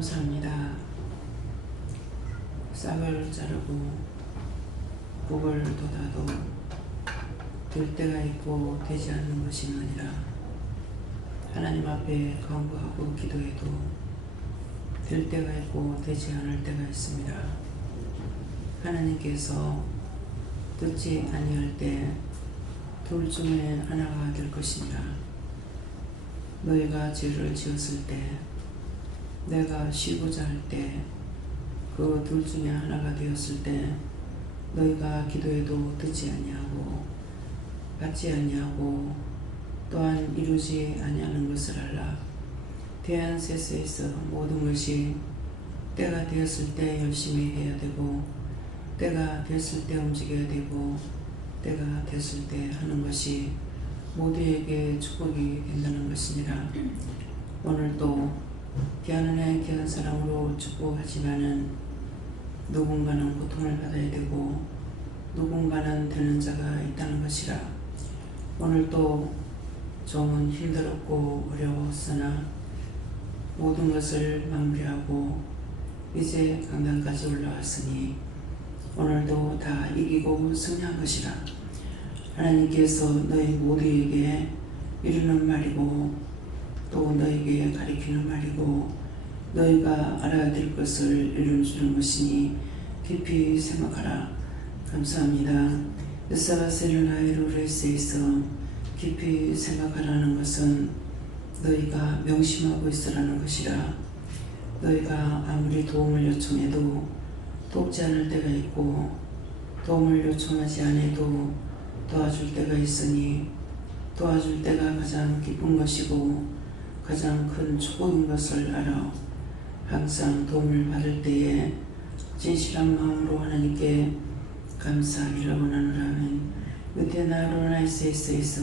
감사합니다. 싹을 자르고 복을 돋아도 될 때가 있고 되지 않는 것이 아니라 하나님 앞에 간구하고 기도해도 될 때가 있고 되지 않을 때가 있습니다. 하나님께서 듣지 아니할 때 둘 중에 하나가 될 것이니라. 너희가 죄를 지었을 때 내가 쉬고자 할 때 그 둘 중에 하나가 되었을 때 너희가 기도해도 듣지 아니하고 받지 아니하고 또한 이루지 아니하는 것을 알라. 대한세세에서 모든 것이 때가 되었을 때 열심히 해야 되고 때가 됐을 때 움직여야 되고 때가 됐을 때 하는 것이 모두에게 축복이 된다는 것이니라. 오늘도 귀한은혜 귀한 사랑으로 축복하지만은 누군가는 고통을 받아야 되고 누군가는 되는 자가 있다는 것이라. 오늘도 좀 힘들었고 어려웠으나 모든 것을 마무리하고 이제 강단까지 올라왔으니 오늘도 다 이기고 승리한 것이라. 하나님께서 너희 모두에게 이루는 말이고 또 너에게 가리키는 말이고 너희가 알아야 될 것을 이루어주는 것이니 깊이 생각하라. 감사합니다. 에사바세르나이로레스에서 깊이 생각하라는 것은 너희가 명심하고 있으라는 것이라. 너희가 아무리 도움을 요청해도 돕지 않을 때가 있고 도움을 요청하지 않아도 도와줄 때가 있으니 도와줄 때가 가장 기쁜 것이고 가장 큰 축복인 것을 알아. 항상 도움을 받을 때에 진실한 마음으로 하나님께 감사하기를 원하노라면 유테나로나이스에서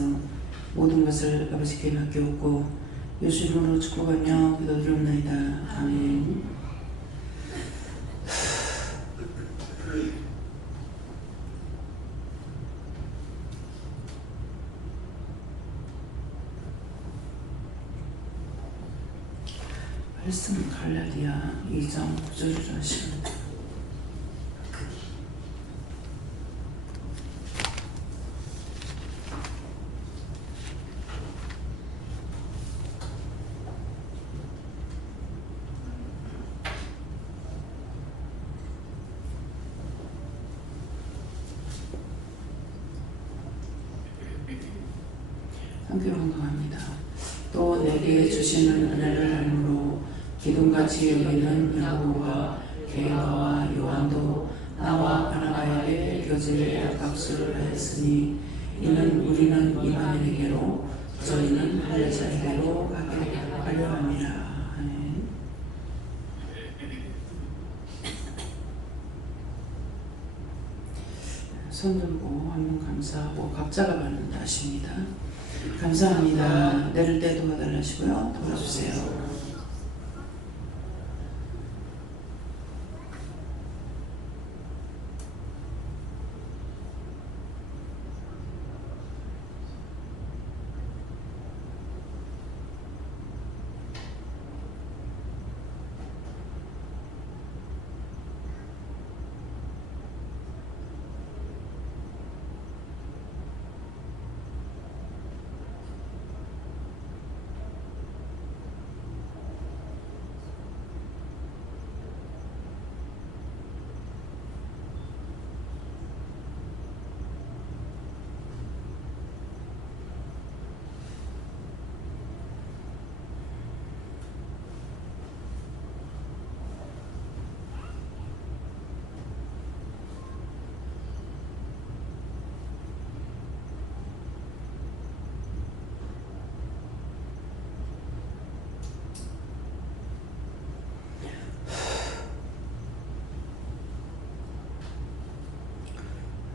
모든 것을 아버지께 맡겨오고 예수님으로 축복하며 기도드립니다. 아멘. 말씀 갈라디아 2장 9절을 하십니다. 함께 공감합니다. 또 내게 주시는 은혜를 알므로 기둥같이 여기는 야고보와 게바와 요한도 나와 바나바에게 교제에 박수를 하였으니 이는 우리는 이방인에게로 저희는 할례자에게로 가게 하려 함이라. 아멘. 손 들고 한번 감사하고 각자가 받는다 하십니다. 감사합니다. 내릴 때 도와달라시고요. 도와주세요.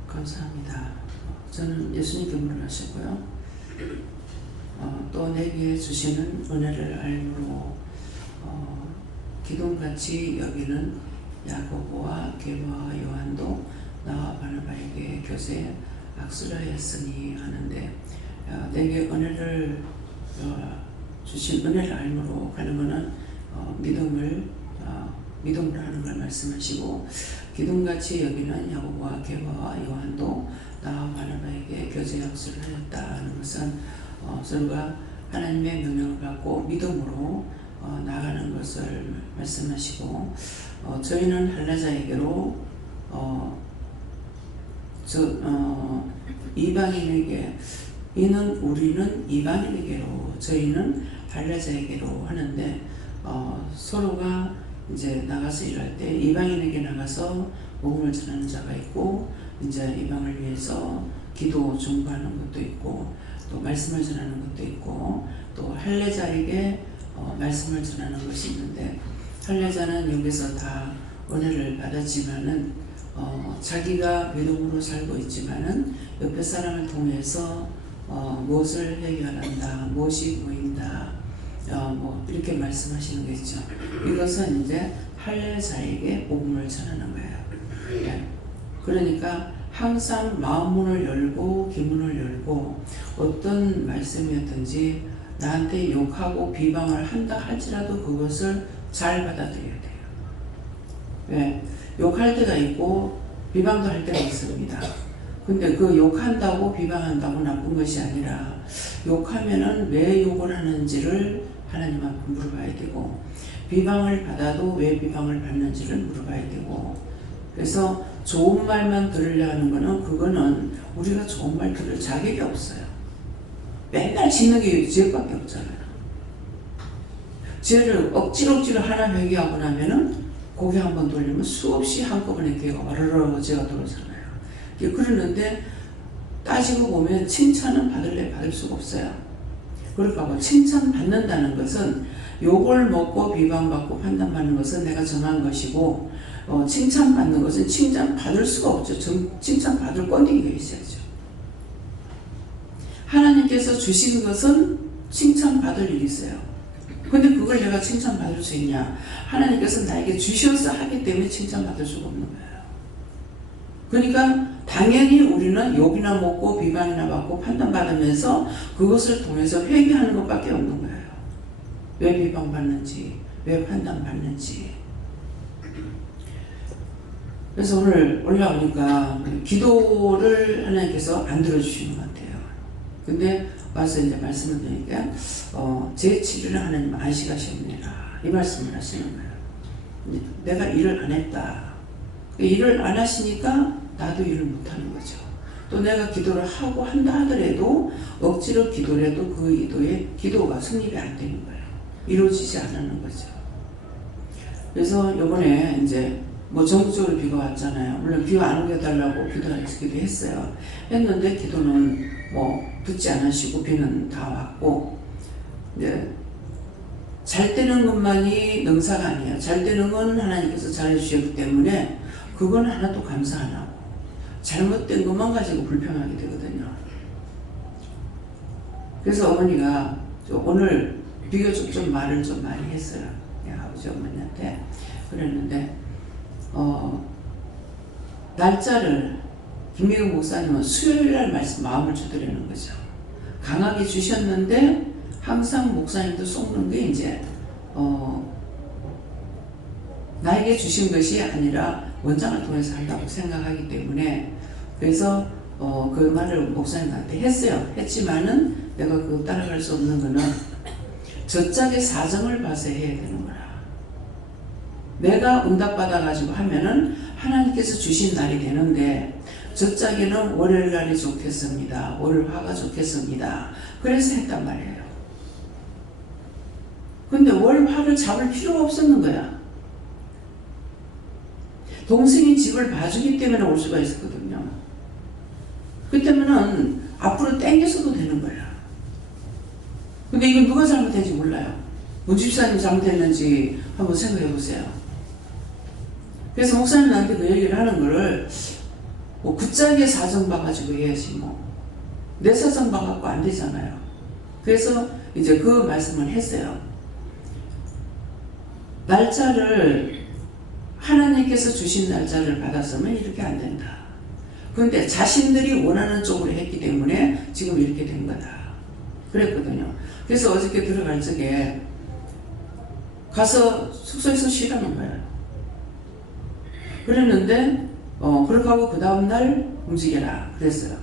감사합니다. 저는 예수님께 물러나시고요. 또 내게 주시는 은혜를 알므로 기둥같이 여기는 야고보와 게바와 요한도 나와 바나바에게 교제에 박수를 하였으니 하는데 내게 은혜를 주신 은혜를 알므로 가는 것은 믿음을 믿음으로 하는 걸 말씀하시고, 기둥같이 여기는 야고보와 게바와 요한도 나와 바나바에게 교제 약속을 하였다는 것은 서로가 하나님의 명령을 받고 믿음으로 나가는 것을 말씀하시고, 저희는 할례자에게로 이방인에게, 우리는 이방인에게로, 저희는 할례자에게로 하는데, 서로가 이제 나가서 일할 때 이방인에게 나가서 복음을 전하는 자가 있고, 이제 이방을 위해서 기도 중보하는 것도 있고, 또 말씀을 전하는 것도 있고, 또 할례자에게 말씀을 전하는 것이 있는데, 할례자는 여기서 다 은혜를 받았지만은 자기가 믿음으로 살고 있지만은 옆에 사람을 통해서 무엇을 해결한다, 무엇이 보인다, 뭐 이렇게 말씀하시는 게 있죠. 이것은 이제 할례자에게 복음을 전하는 거예요. 네. 그러니까 항상 마음문을 열고 기문을 열고, 어떤 말씀이었든지 나한테 욕하고 비방을 한다 할지라도 그것을 잘 받아들여야 돼요. 왜? 욕할 때가 있고 비방도 할 때가 있습니다. 근데 그 욕한다고 비방한다고 나쁜 것이 아니라, 욕하면은 왜 욕을 하는지를 하나님 앞에 물어봐야 되고, 비방을 받아도 왜 비방을 받는지를 물어봐야 되고, 그래서 좋은 말만 들으려 하는 거는, 그거는 우리가 좋은 말 들을 자격이 없어요. 맨날 짓는 게 죄밖에 없잖아요. 죄를 억지로 하나 회개하고 나면은 고개 한번 돌리면 수없이 한꺼번에 죄가 와르르 죄가 들어오잖아요. 그러는데 따지고 보면 칭찬은 받을 수가 없어요. 그러니까 뭐 칭찬 받는다는 것은, 욕을 먹고 비방받고 판단받는 것은 내가 정한 것이고, 칭찬받는 것은 칭찬 받을 수가 없죠. 칭찬 받을 권리가 있어야죠. 하나님께서 주신 것은 칭찬 받을 일이 있어요. 근데 그걸 내가 칭찬 받을 수 있냐? 하나님께서 나에게 주셔서 하기 때문에 칭찬 받을 수가 없는 거예요. 그러니까 당연히 우리는 욕이나 먹고 비방이나 받고 판단받으면서 그것을 통해서 회개하는 것밖에 없는 거예요. 왜 비방받는지, 왜 판단받는지. 그래서 오늘 올라오니까 기도를 하나님께서 안 들어주시는 것 같아요. 근데 와서 이제 말씀을 드리니까 제 치료는 하나님 안식하셨느니라, 이 말씀을 하시는 거예요. 내가 일을 안 했다. 일을 안 하시니까 나도 일을 못 하는 거죠. 또 내가 기도를 하고 한다 하더라도 억지로 기도를 해도 그 기도가 성립이 안 되는 거예요. 이루어지지 않는 거죠. 그래서 요번에 이제 뭐 전국적으로 비가 왔잖아요. 물론 비 안 오게 해달라고 기도하기도 했어요. 했는데 기도는 뭐 듣지 않으시고 비는 다 왔고, 잘 되는 것만이 능사가 아니에요. 잘 되는 건 하나님께서 잘해주셨기 때문에 그건 하나도 감사 안 하고, 잘못된 것만 가지고 불평하게 되거든요. 그래서 어머니가 오늘 비교적 좀 말을 좀 많이 했어요. 아버지 어머니한테 그랬는데, 날짜를 김미경 목사님은 수요일날 말씀 마음을 주드리는 거죠. 강하게 주셨는데 항상 목사님도 속는 게 이제 나에게 주신 것이 아니라 원장을 통해서 한다고 생각하기 때문에, 그래서 그 말을 목사님한테 했어요. 했지만은 내가 그 따라갈 수 없는 거는 저 짝의 사정을 봐서 해야 되는 거라. 내가 응답받아가지고 하면은 하나님께서 주신 날이 되는데, 저 짝에는 월요일 날이 좋겠습니다. 월화가 좋겠습니다. 그래서 했단 말이에요. 근데 월화를 잡을 필요가 없었는 거야. 동생이 집을 봐주기 때문에 올 수가 있었거든요. 그때면은 앞으로 땡겨서도 되는 거야. 근데 이건 누가 잘못했는지 몰라요. 문집사님 잘못했는지 한번 생각해 보세요. 그래서 목사님 나한테 그 얘기를 하는 거를 뭐 굿짝의 사정 봐가지고 해야지 내 사정 봐갖고 안 되잖아요. 그래서 이제 그 말씀을 했어요. 날짜를 하나님께서 주신 날짜를 받았으면 이렇게 안 된다. 그런데 자신들이 원하는 쪽으로 했기 때문에 지금 이렇게 된 거다. 그랬거든요. 그래서 어저께 들어갈 적에 가서 숙소에서 쉬라는 거예요. 그랬는데 그렇게 하고 그 다음날 움직여라 그랬어요.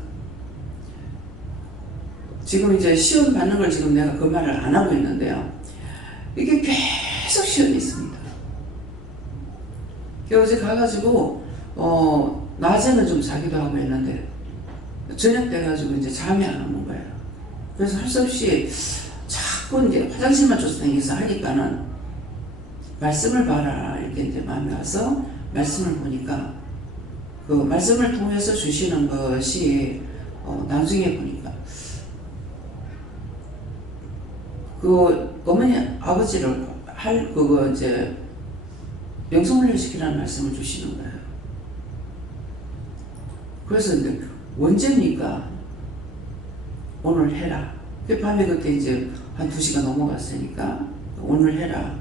지금 이제 시험 받는 걸 지금 내가 그 말을 안 하고 있는데요. 이게 계속 시험이 있습니다. 어제 가가지고 낮에는 좀 자기도 하고 했는데 저녁 돼가지고 이제 잠이 안 오는 거예요. 그래서 할 수 없이 자꾸 이제 화장실만 쫓아다니면서 하니까는 말씀을 봐라 이렇게 이제 마음에 와서 말씀을 보니까 그 말씀을 통해서 주시는 것이 나중에 보니까 그 어머니 아버지를 할 그거 이제 명성훈련 시키라는 말씀을 주시는 거예요. 그래서 이제 언제입니까? 오늘 해라. 밤에 그때 이제 한 2시가 넘어갔으니까 오늘 해라.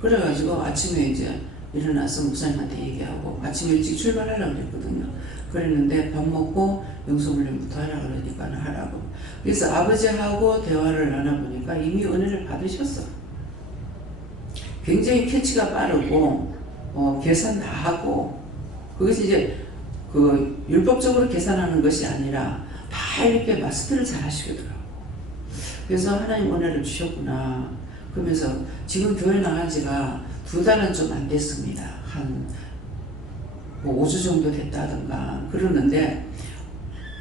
그래가지고 아침에 이제 일어나서 목사님한테 얘기하고 아침 일찍 출발하려고 그랬거든요. 그랬는데 밥 먹고 명성훈련부터 하라 그러니까 하라고. 그래서 아버지하고 대화를 나눠보니까 이미 은혜를 받으셨어. 굉장히 캐치가 빠르고 계산 다 하고 그것이 이제 그 율법적으로 계산하는 것이 아니라 다 이렇게 마스터를 잘 하시더라고요. 그래서 하나님 은혜를 주셨구나. 그러면서 지금 교회 나간 지가 2달은 좀 안 됐습니다. 한 5주 정도 됐다던가 그러는데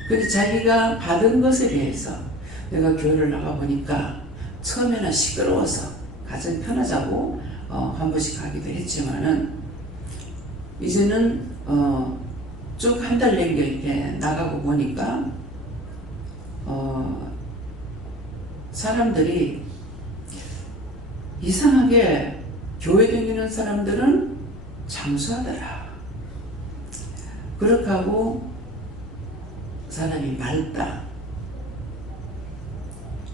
근데 자기가 받은 것에 대해서 내가 교회를 나가보니까 처음에는 시끄러워서 가장 편하자고 한 번씩 가기도 했지만은 이제는 쭉 한 달 내내 이렇게 나가고 보니까 사람들이 이상하게 교회 다니는 사람들은 장수하더라. 그렇게 하고 사람이 맑다.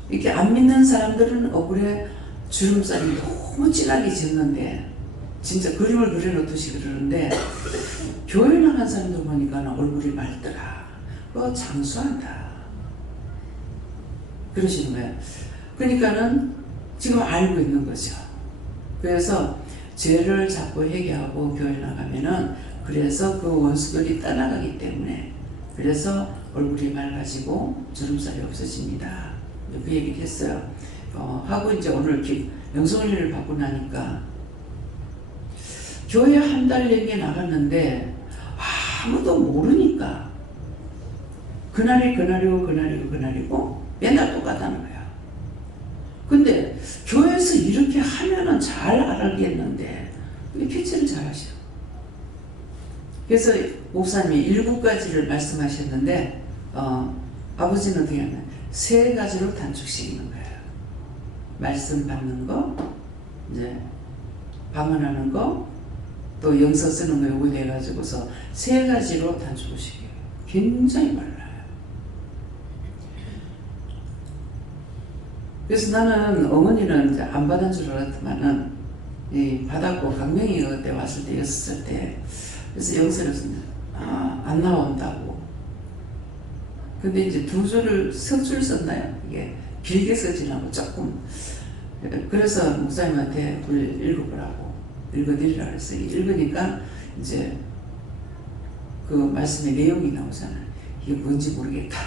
이렇게 안 믿는 사람들은 얼굴에 주름살이 너무 진하게 짓는데 진짜 그림을 그려놓듯이 그러는데 교회 나간 사람들 보니까 얼굴이 맑더라. 장수한다. 그러시는 거예요. 그러니까는 지금 알고 있는 거죠. 그래서 죄를 자꾸 회개하고 교회 나가면은 그래서 그 원수들이 떠나가기 때문에 그래서 얼굴이 맑아지고 주름살이 없어집니다. 그 얘기를 했어요. 하고 이제 오늘 영성훈련을 받고 나니까 교회 한 달 내내 나갔는데 아무도 모르니까 그날이 그날이고 맨날 똑같다는 거야. 근데 교회에서 이렇게 하면은 잘 알겠는데 캐치를 잘 하셔. 그래서 목사님이 7가지를 말씀하셨는데 아버지는 어떻게 하면 3가지로 단축시키는 거예요. 말씀 받는 거, 이제 방언하는 거, 또 영서 쓰는 거 요거 돼가지고서 3가지로 단축을 시켜요. 굉장히 빨라요. 그래서 나는 어머니는 이제 안 받은 줄 알았더만은 받았고 강명이가 그때 왔을 때 6살 때 그래서 영서를 안 나온다고. 근데 이제 2줄을 석줄 썼나요? 이게 길게 쓰지라고 조금. 그래서 목사님한테 읽어보라고 읽어드리라 그랬어요. 읽으니까 이제 그 말씀의 내용이 나오잖아요. 이게 뭔지 모르겠다.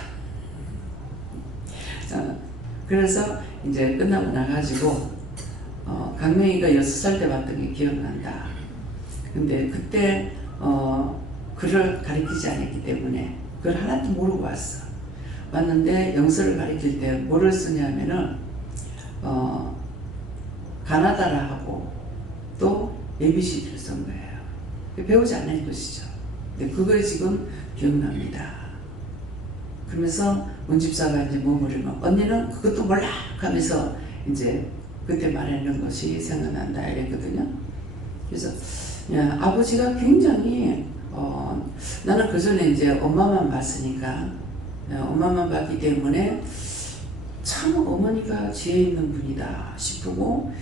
그래서 이제 끝나고 나가지고 강명이가 6살 때 봤던 게 기억난다. 근데 그때 글을 가르치지 않았기 때문에 그걸 하나도 모르고 왔어. 왔는데 영서를 가르칠 때 뭐를 쓰냐면은 가나다라 하고 또 ABC를 쓴 거예요. 배우지 않을 것이죠. 근데 그걸 지금 기억납니다. 그러면서 문집사가 이제 머무르면 언니는 그것도 몰라 하면서 이제 그때 말하는 것이 생각난다 이랬거든요. 그래서 아버지가 굉장히 나는 그 전에 이제 엄마만 봤으니까 엄마만 봤기 때문에 참 어머니가 지혜 있는 분이다 싶고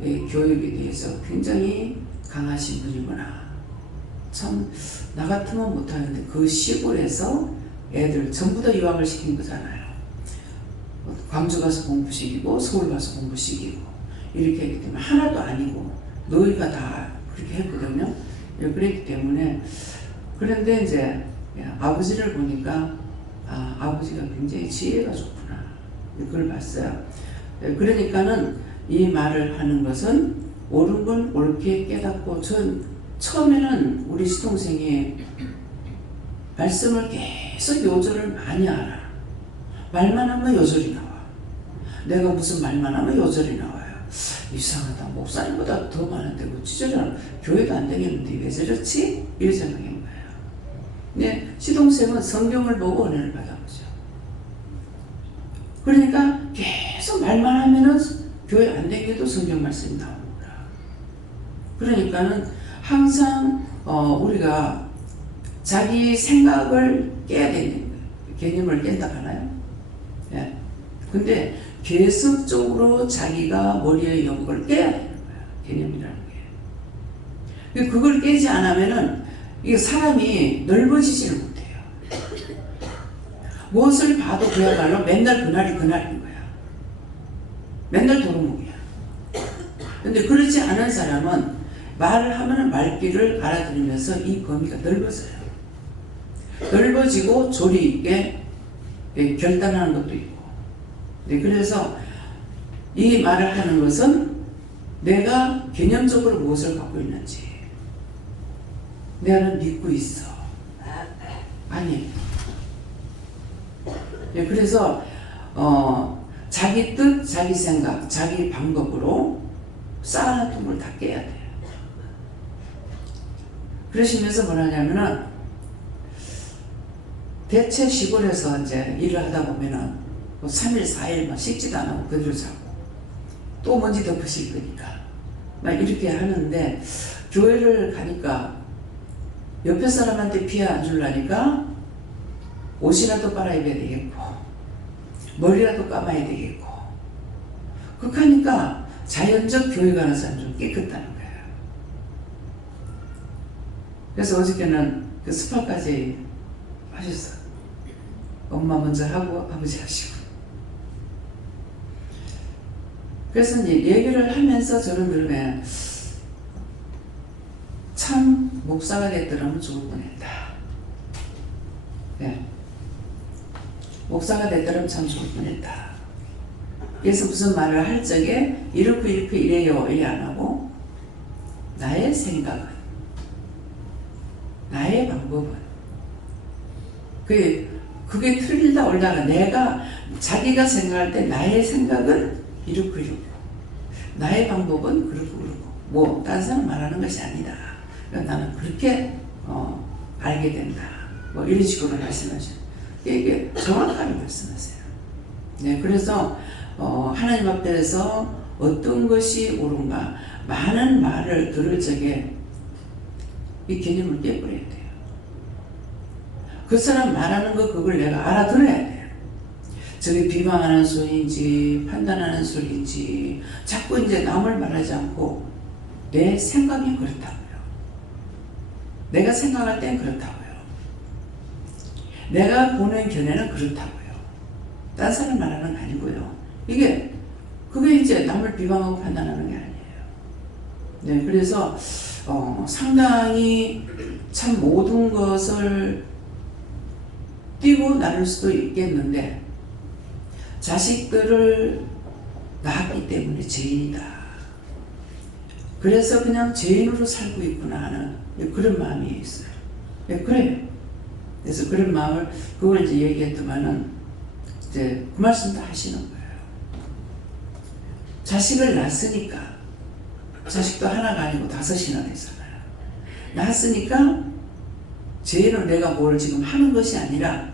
교육에 대해서 굉장히 강하신 분이구나. 참 나 같으면 못하는데 그 시골에서 애들 전부 다 유학을 시킨 거잖아요. 광주 가서 공부시키고 서울 가서 공부시키고 이렇게 하기 때문에 하나도 아니고 너희가 다 그렇게 했거든요. 그랬기 때문에. 그런데 이제 아버지를 보니까 아버지가 굉장히 지혜가 좋구나, 그걸 봤어요. 그러니까는 이 말을 하는 것은 옳은 걸 옳게 깨닫고, 처음에는 우리 시동생이 말씀을 계속 요절을 많이 알아. 말만 하면 요절이 나와. 내가 무슨 말만 하면 요절이 나와요. 이상하다. 목사님보다 더 많은데 어찌 저러나, 교회도 안 되겠는데 왜 저렇지? 이런 생각인 거예요. 근데 시동생은 성경을 보고 은혜를 받아보죠. 그러니까 계속 말만 하면은 교회 안 되게도 성경 말씀이 나오는 거야. 그러니까는 항상 우리가 자기 생각을 깨야 되는 거예요. 개념을 깬다 하나요? 예. 근데 계속적으로 자기가 머리에 연 걸 깨야 되는 거야. 개념이라는 게. 그걸 깨지 않으면은 이게 사람이 넓어지지를 못해요. 무엇을 봐도 그야말로 맨날 그날이 그날인 거야. 맨날 도루묵이야. 근데 그렇지 않은 사람은 말을 하면 말귀를 알아들으면서 이 범위가 넓어져요. 넓어지고 조리 있게 결단하는 것도 있고. 네, 그래서 이 말을 하는 것은 내가 개념적으로 무엇을 갖고 있는지, 내가는 믿고 있어. 아니. 네, 그래서 자기 뜻, 자기 생각, 자기 방법으로 쌓아놨던 걸 다 깨야 돼요. 그러시면서 뭘 하냐면은, 대체 시골에서 이제 일을 하다 보면은 3일, 4일 씻지도 안 하고 그대로 자고, 또 먼지 덮으실 거니까 막 이렇게 하는데, 교회를 가니까 옆에 사람한테 피해 안 주려니까 옷이라도 빨아입어야 되겠고, 머리라도 감아야 되겠고, 그렇게 하니까 자연적 교회 가는 사람이 좀 깨끗하는 거예요. 그래서 어저께는 그 스파까지 하셨어. 엄마 먼저 하고 아버지 하시고. 그래서 이제 얘기를 하면서 저는 그러면 참 목사가 됐더라면 좋을 뻔했다. 네. 목사가 됐더라면 참 좋을 뻔했다. 그래서 무슨 말을 할 적에 이렇게 이래요 이래 안 하고, 나의 생각은, 나의 방법은, 그게 틀리다 옳다가, 내가 자기가 생각할 때 나의 생각은 이렇고 나의 방법은 그렇고 다른 사람 말하는 것이 아니다. 그러니까 나는 그렇게 알게 된다. 이런 식으로 말씀하셔요. 이게 정확하게 말씀하세요. 네, 그래서 하나님 앞에서 어떤 것이 옳은가, 많은 말을 들을 적에 이 개념을 깨버려야 돼요. 그 사람 말하는 거 그걸 내가 알아들어야 돼요. 저게 비방하는 소리인지 판단하는 소리인지 자꾸 이제 남을 말하지 않고 내 생각이 그렇다고요. 내가 생각할 땐 그렇다고요. 내가 보는 견해는 그렇다고요. 딴 사람 말하는 거 아니고요. 그게 이제 남을 비방하고 판단하는 게 아니에요. 네, 그래서 상당히 참 모든 것을 띄고 나눌 수도 있겠는데, 자식들을 낳았기 때문에 죄인이다. 그래서 그냥 죄인으로 살고 있구나 하는 그런 마음이 있어요. 네, 그래요. 그래서 그런 마음을, 그걸 이제 얘기했더만은 이제 그 말씀도 하시는 거예요. 자식을 낳았으니까, 자식도 하나가 아니고 5이나 되잖아요. 낳았으니까 죄는 내가 뭘 지금 하는 것이 아니라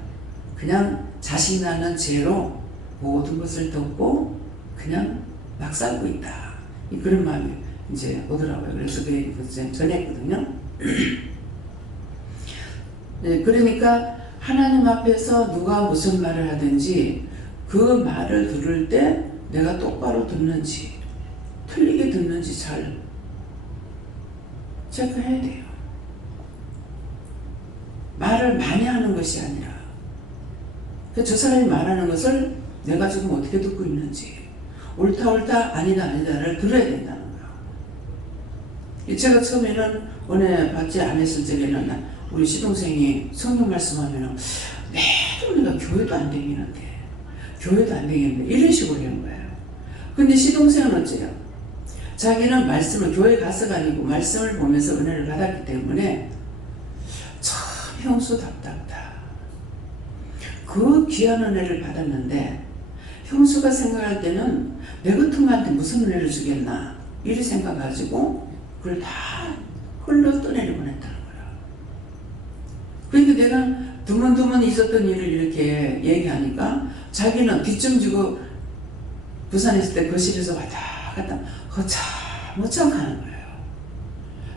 그냥 자식 낳는 죄로 모든 것을 덮고 그냥 막 살고 있다. 그런 마음이 이제 오더라고요. 그래서 그 얘기도 전했거든요. 네, 그러니까 하나님 앞에서 누가 무슨 말을 하든지 그 말을 들을 때 내가 똑바로 듣는지 틀리게 듣는지 잘 체크해야 돼요. 말을 많이 하는 것이 아니라 저 사람이 말하는 것을 내가 지금 어떻게 듣고 있는지, 옳다 아니다를 들어야 된다는 거예요. 제가 처음에는 은혜 받지 않았을 적에는 우리 시동생이 성경 말씀하면 내가 교회도 안 다니는데 이런 식으로 하는 거예요. 근데 시동생은 어째요? 자기는 말씀을 교회 가서가 아니고 말씀을 보면서 은혜를 받았기 때문에 참 형수답답다. 그 귀한 은혜를 받았는데 형수가 생각할 때는 내 같은 한테 무슨 은혜를 주겠나 이리 생각가지고 그걸 다 흘러 떠내려 보냈다는 거야. 그러니까 내가 드문드문 있었던 일을 이렇게 얘기하니까 자기는 뒷좀 주고 부산에 있을 때 거실에서 왔다 갔다 허참 하는 거예요.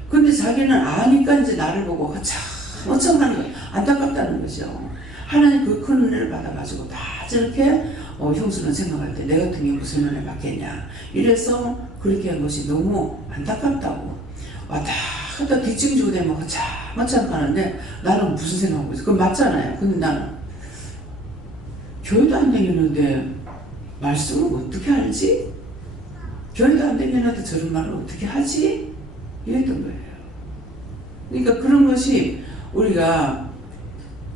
근데 자기는 아니까 이제 나를 보고 허참 하는 거예요. 안타깝다는 거죠. 하나님 그 큰 은혜를 받아가지고 다 저렇게 형수는 생각할 때 내 같은 게 무슨 은혜 받겠냐 이래서 그렇게 한 것이 너무 안타깝다고 왔다 갔다 뒷짐지고 되면 허참 하는데 나는 무슨 생각하고 있어? 그건 맞잖아요. 근데 나는 교회도 안 다니는데 말씀을 어떻게 알지? 교회도 안 다니는데 저런 말을 어떻게 하지? 이랬던 거예요. 그러니까 그런 것이 우리가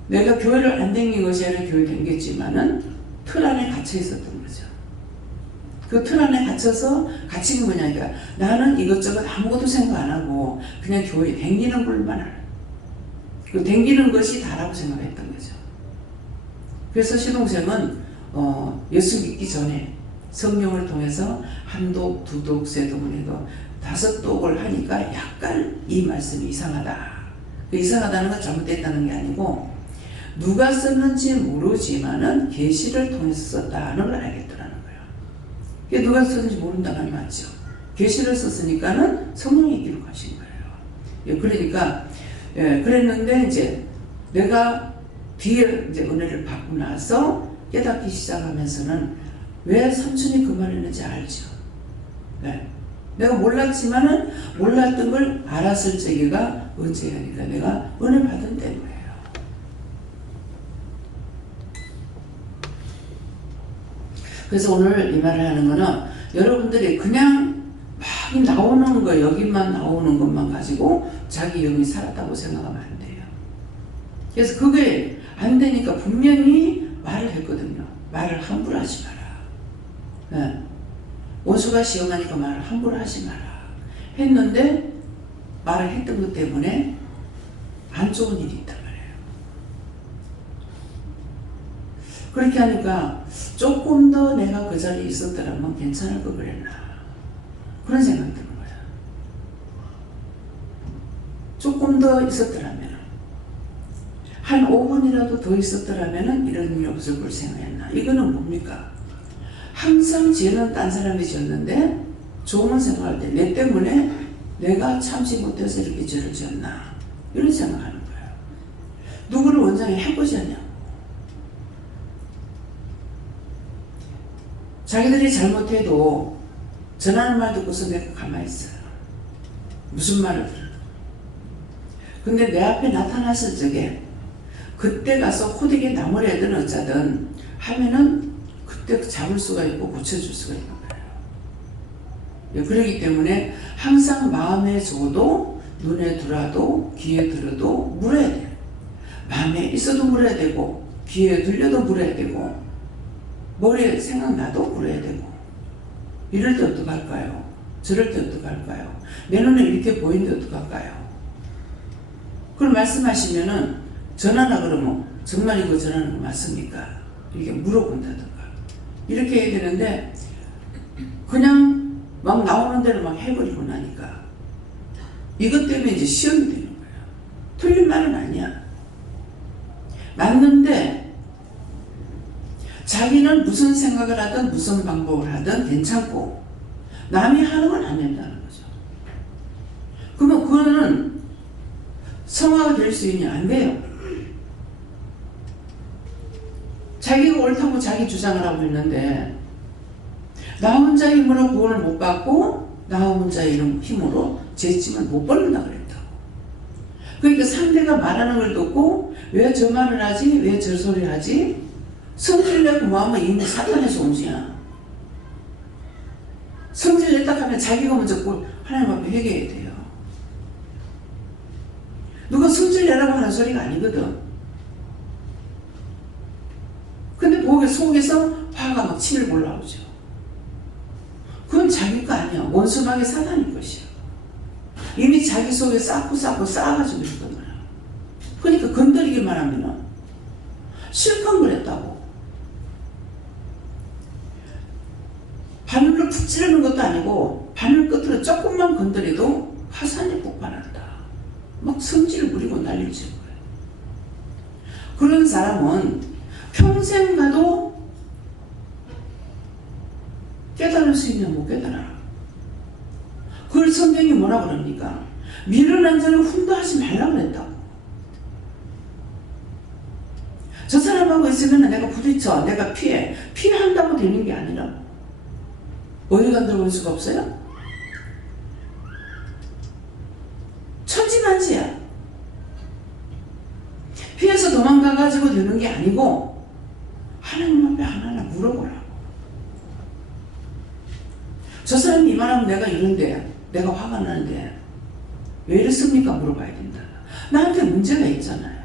내가 교회를 안 다닌 것이 아니라 교회 다녔지만은 틀 안에 갇혀 있었던 거죠. 그 틀 안에 갇혀서 갇힌 게 뭐냐니까 나는 이것저것 아무것도 생각 안 하고 그냥 교회 다니는 것만 알아요. 그 다니는 것이 다라고 생각했던 거죠. 그래서 시동생은 예수 믿기 전에 성령을 통해서 한독, 두독, 세독을 해도 5독을 하니까 약간 이 말씀이 이상하다. 이상하다는 건 잘못됐다는 게 아니고 누가 썼는지 모르지만은 계시를 통해서 썼다는 걸 알겠더라는 거예요. 누가 썼는지 모른다는 말이 맞죠. 계시를 썼으니까는 성령이 기록하신 거예요. 그러니까 그랬는데 이제 내가 뒤에 이제 은혜를 받고 나서 깨닫기 시작하면서는 왜 삼촌이 그 말했는지 알죠. 내가 몰랐지만은 몰랐던 걸 알았을 적에가 언제야니까 내가 은혜 받은 때문이에요. 그래서 오늘 이 말을 하는 거는 여러분들이 그냥 막 나오는 거 여기만 나오는 것만 가지고 자기 영이 살았다고 생각하면 안 돼요. 그래서 그게 안 되니까 분명히 말을 했거든요. 말을 함부로 하지 마라. 원수가 시험하니까 말을 함부로 하지 마라 했는데 말을 했던 것 때문에 안 좋은 일이 있단 말이에요. 그렇게 하니까 조금 더 내가 그 자리에 있었더라면 괜찮을 걸 그랬나 그런 생각이 드는 거야. 조금 더 있었더라면 한 5분이라도 더 있었더라면 이런 일이 없을 걸 생각했나. 이거는 뭡니까? 항상 죄는 딴 사람이 지었는데 좋은 생각할 때 내 때문에 내가 참지 못해서 이렇게 죄를 지었나 이런 생각하는 거예요. 누구를 원장이 해보지 않냐고. 자기들이 잘못해도 전하는 말 듣고서 내가 가만히 있어요. 무슨 말을 들어. 근데 내 앞에 나타났을 적에 그때 가서 호되게 나무래든 어쩌든 하면은 그때 잡을 수가 있고 고쳐줄 수가 있는 거예요. 그렇기 때문에 항상 마음에 줘도 눈에 들어도 귀에 들어도 물어야 돼요. 마음에 있어도 물어야 되고 귀에 들려도 물어야 되고 머리에 생각나도 물어야 되고 이럴 때 어떡할까요? 저럴 때 어떡할까요? 내 눈에 이렇게 보이는데 어떡할까요? 그걸 말씀하시면은 전하라 그러면 정말 이거 전하는 거 맞습니까? 이렇게 물어본다든가 이렇게 해야 되는데 그냥 막 나오는 대로 막 해버리고 나니까 이것 때문에 이제 시험이 되는 거예요. 틀린 말은 아니야. 맞는데 자기는 무슨 생각을 하든 무슨 방법을 하든 괜찮고 남이 하는 건 안 된다는 거죠. 그러면 그거는 성화가 될 수 있냐? 안 돼요. 자기가 옳다고 자기 주장을 하고 있는데 나 혼자 힘으로 구원을 못 받고 나 혼자의 힘으로 죄짐을 못 벌린다 그랬다고. 그러니까 상대가 말하는 걸 듣고 왜 저 말을 하지? 왜 저 소리를 하지? 성질 내고 뭐하면 이미 사탄의 종지야. 성질 냈다 하면 자기가 먼저 하나님 앞에 회개해야 돼요. 성질 내라고 하는 소리가 아니거든. 근데 속에서 화가 막 치밀 올라오죠. 그건 자기 거 아니야. 원수막의 사단의 것이야. 이미 자기 속에 쌓고 쌓아가지고 있던 거야. 그러니까 건드리기만 하면은 실컷 그랬다고. 바늘로 푹 찌르는 것도 아니고 바늘 끝으로 조금만 건드려도 화산이 폭발한다. 막 성질을 부리고 난리를 치는 거예요. 그런 사람은 평생 가도 깨달을 수 있냐 못 깨달아. 그걸 성경이 뭐라 그럽니까? 미련한 자는 훈도하지 말라고 그랬다고. 저 사람하고 있으면 내가 부딪혀, 내가 피한다고 되는 게 아니라 어디가 들어올 수가 없어요? 천지만지야. 피해서 도망가가지고 되는 게 아니고 하나님 앞에 하나하나 물어보라고. 저 사람이 이 말하면 내가 이런데, 내가 화가 나는데 왜 이랬습니까? 물어봐야 된다. 나한테 문제가 있잖아요.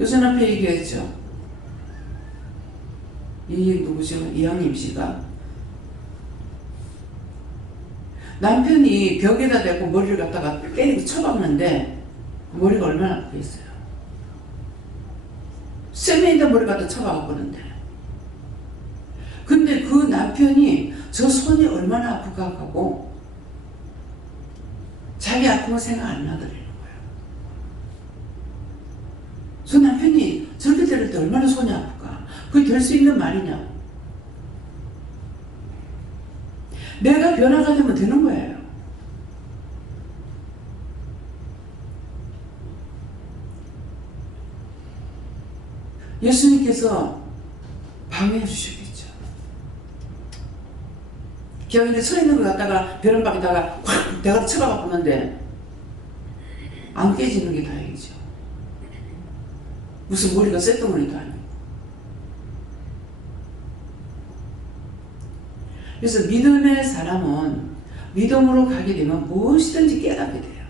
요즘 앞에 얘기했죠. 이 누구죠? 이양임 씨가 남편이 벽에다 대고 머리를 갖다가 때리고 쳐박는데 머리가 얼마나 아프겠어요. 쇠면에다 머리 갖다 쳐박았거든요. 근데 그 남편이 저 손이 얼마나 아플까 하고 자기 아픈 거 생각 안 나더라는 거예요. 저 남편이 저렇게 때릴 때 얼마나 손이 아플까? 그게 될 수 있는 말이냐? 내가 변화가 되면 되는 거예요. 예수님께서 방해해 주시겠죠. 기왕인데 서 있는 걸 갖다가 벼랑박에다가 확 대가리 쳐박았는데 안 깨지는 게 다행이죠. 무슨 머리가 쇳덩어리도 아니고. 그래서 믿음의 사람은 믿음으로 가게 되면 무엇이든지 깨닫게 돼요.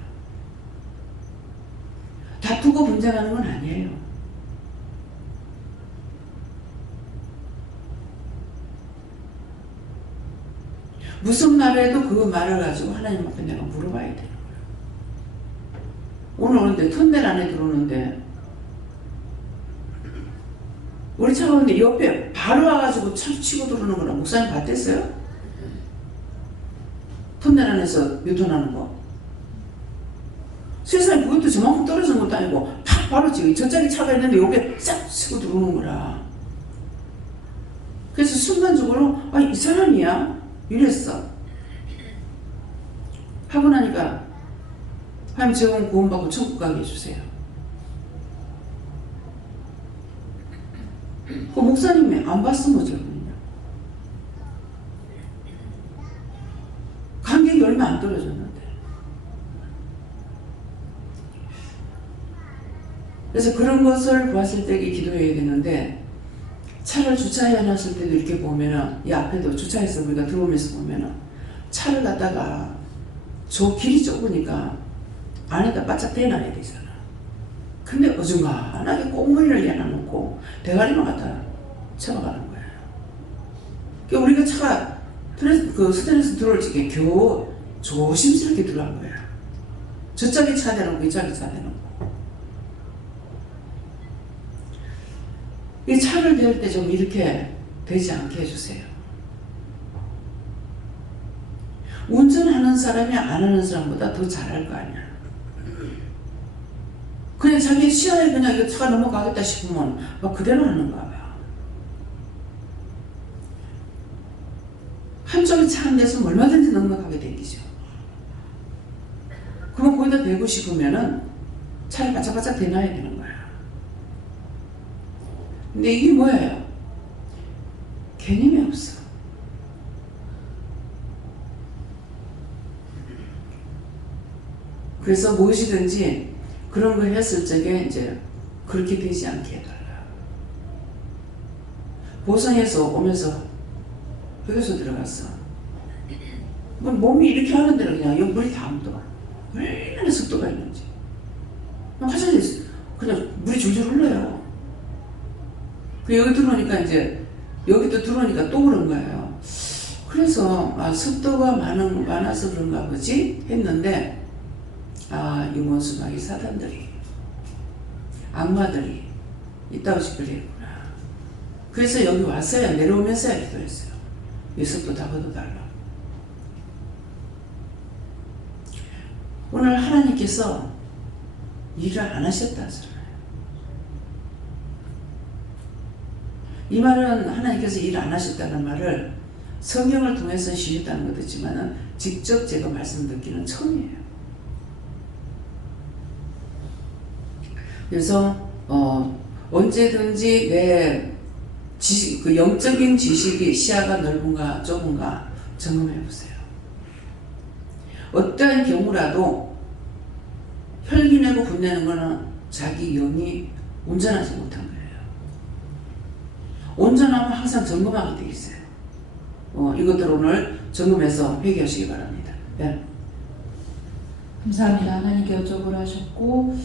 다투고 분쟁하는 건 아니에요. 무슨 말을 해도 그 말을 가지고 하나님 앞에 내가 물어봐야 되는 거예요. 오늘 오는데 터널 안에 들어오는데 우리 차 오는데 옆에 바로 와가지고 차 치고 들어오는 거라 목사님 봤댔어요? 터널 안에서 유턴하는 거. 세상에 그것도 저만큼 떨어지는 것도 아니고 팍 바로 지금 저쪽에 차가 있는데 옆에 싹 치고 들어오는 거라. 그래서 순간적으로 이 사람이야? 이랬어. 하고 나니까 하나님 제공 구원받고 천국 가게 해주세요. 그 목사님이 안 봤으면 어쩌겠냐. 간격이 얼마 안 떨어졌는데. 그래서 그런 것을 봤을 때 기도해야 되는데, 차를 주차해 놨을 때도 이렇게 보면은, 이 앞에도 주차해서 우리가 들어오면서 보면은 차를 갖다가 저 길이 좁으니까 안에다 바짝 대놔야 되잖아. 근데 어중간하게 꽁무니를 내놔놓고 대가리만 갖다 쳐박아는 거야. 그러니까 우리가 차가 스트레스 들어올 적에 겨우 조심스럽게 들어간 거야. 저쪽에 차 대놓고 이쪽에 차 대놓고. 이 차를 댈 때 좀 이렇게 되지 않게 해주세요. 운전하는 사람이 안 하는 사람보다 더 잘할 거 아니야. 그냥 자기 시야에 그냥 이거 차가 넘어가겠다 싶으면 막 그대로 하는가 봐. 한쪽에 차 안 내서 얼마든지 넘어가게 되기죠. 그러면 거기다 대고 싶으면은 차를 바짝바짝 대놔야 되는 거야. 근데 이게 뭐예요? 개념이 없어. 그래서 무엇이든지 그런 걸 했을 적에 이제 그렇게 되지 않게 해달라. 보성에서 오면서 휴게소 들어갔어. 몸이 이렇게 하는데 그냥 여기 물이 다 묻어. 얼마나 습도가 있는지. 화장실에서 그냥 물이 줄줄 흘러요. 그 여기 들어오니까 이제 여기도 들어오니까 또 그런 거예요. 그래서 습도가 많아서 그런가 보지 했는데 유mon수마귀 사단들이 악마들이 있다고 싶으랬구나. 그래서 여기 왔어요. 내려오면서야 기도했어요. 이 습도 다 걷어달라. 오늘 하나님께서 일을 안 하셨다 하잖아요. 이 말은 하나님께서 일을 안 하셨다는 말을 성경을 통해서 쉬셨다는 것도 있지만 직접 제가 말씀 듣기는 처음이에요. 그래서 언제든지 내 지식, 그 영적인 지식이 시야가 넓은가 좁은가 점검해 보세요. 어떠한 경우라도 혈기내고 분내는 것은 자기 영이 온전하지 못한 거예요. 온전하면 항상 점검하게 되어 있어요. 이것들 오늘 점검해서 회개하시기 바랍니다. 네. 감사합니다. 하나님께 여쭤보라 하셨고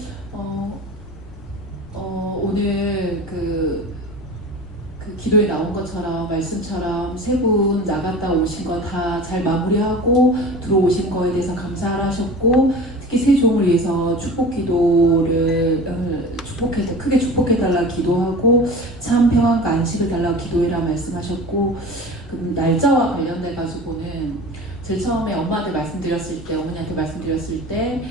오늘 그 기도에 나온 것처럼 말씀처럼 세 분 나갔다 오신 거 다 잘 마무리하고 들어오신 거에 대해서 감사하라 하셨고, 특히 세 종을 위해서 축복 기도를 크게 축복해달라 기도하고 참 평안과 안식을 달라고 기도해라 말씀하셨고, 그 날짜와 관련돼 가지고는 제일 처음에 엄마한테 말씀드렸을 때, 어머니한테 말씀드렸을 때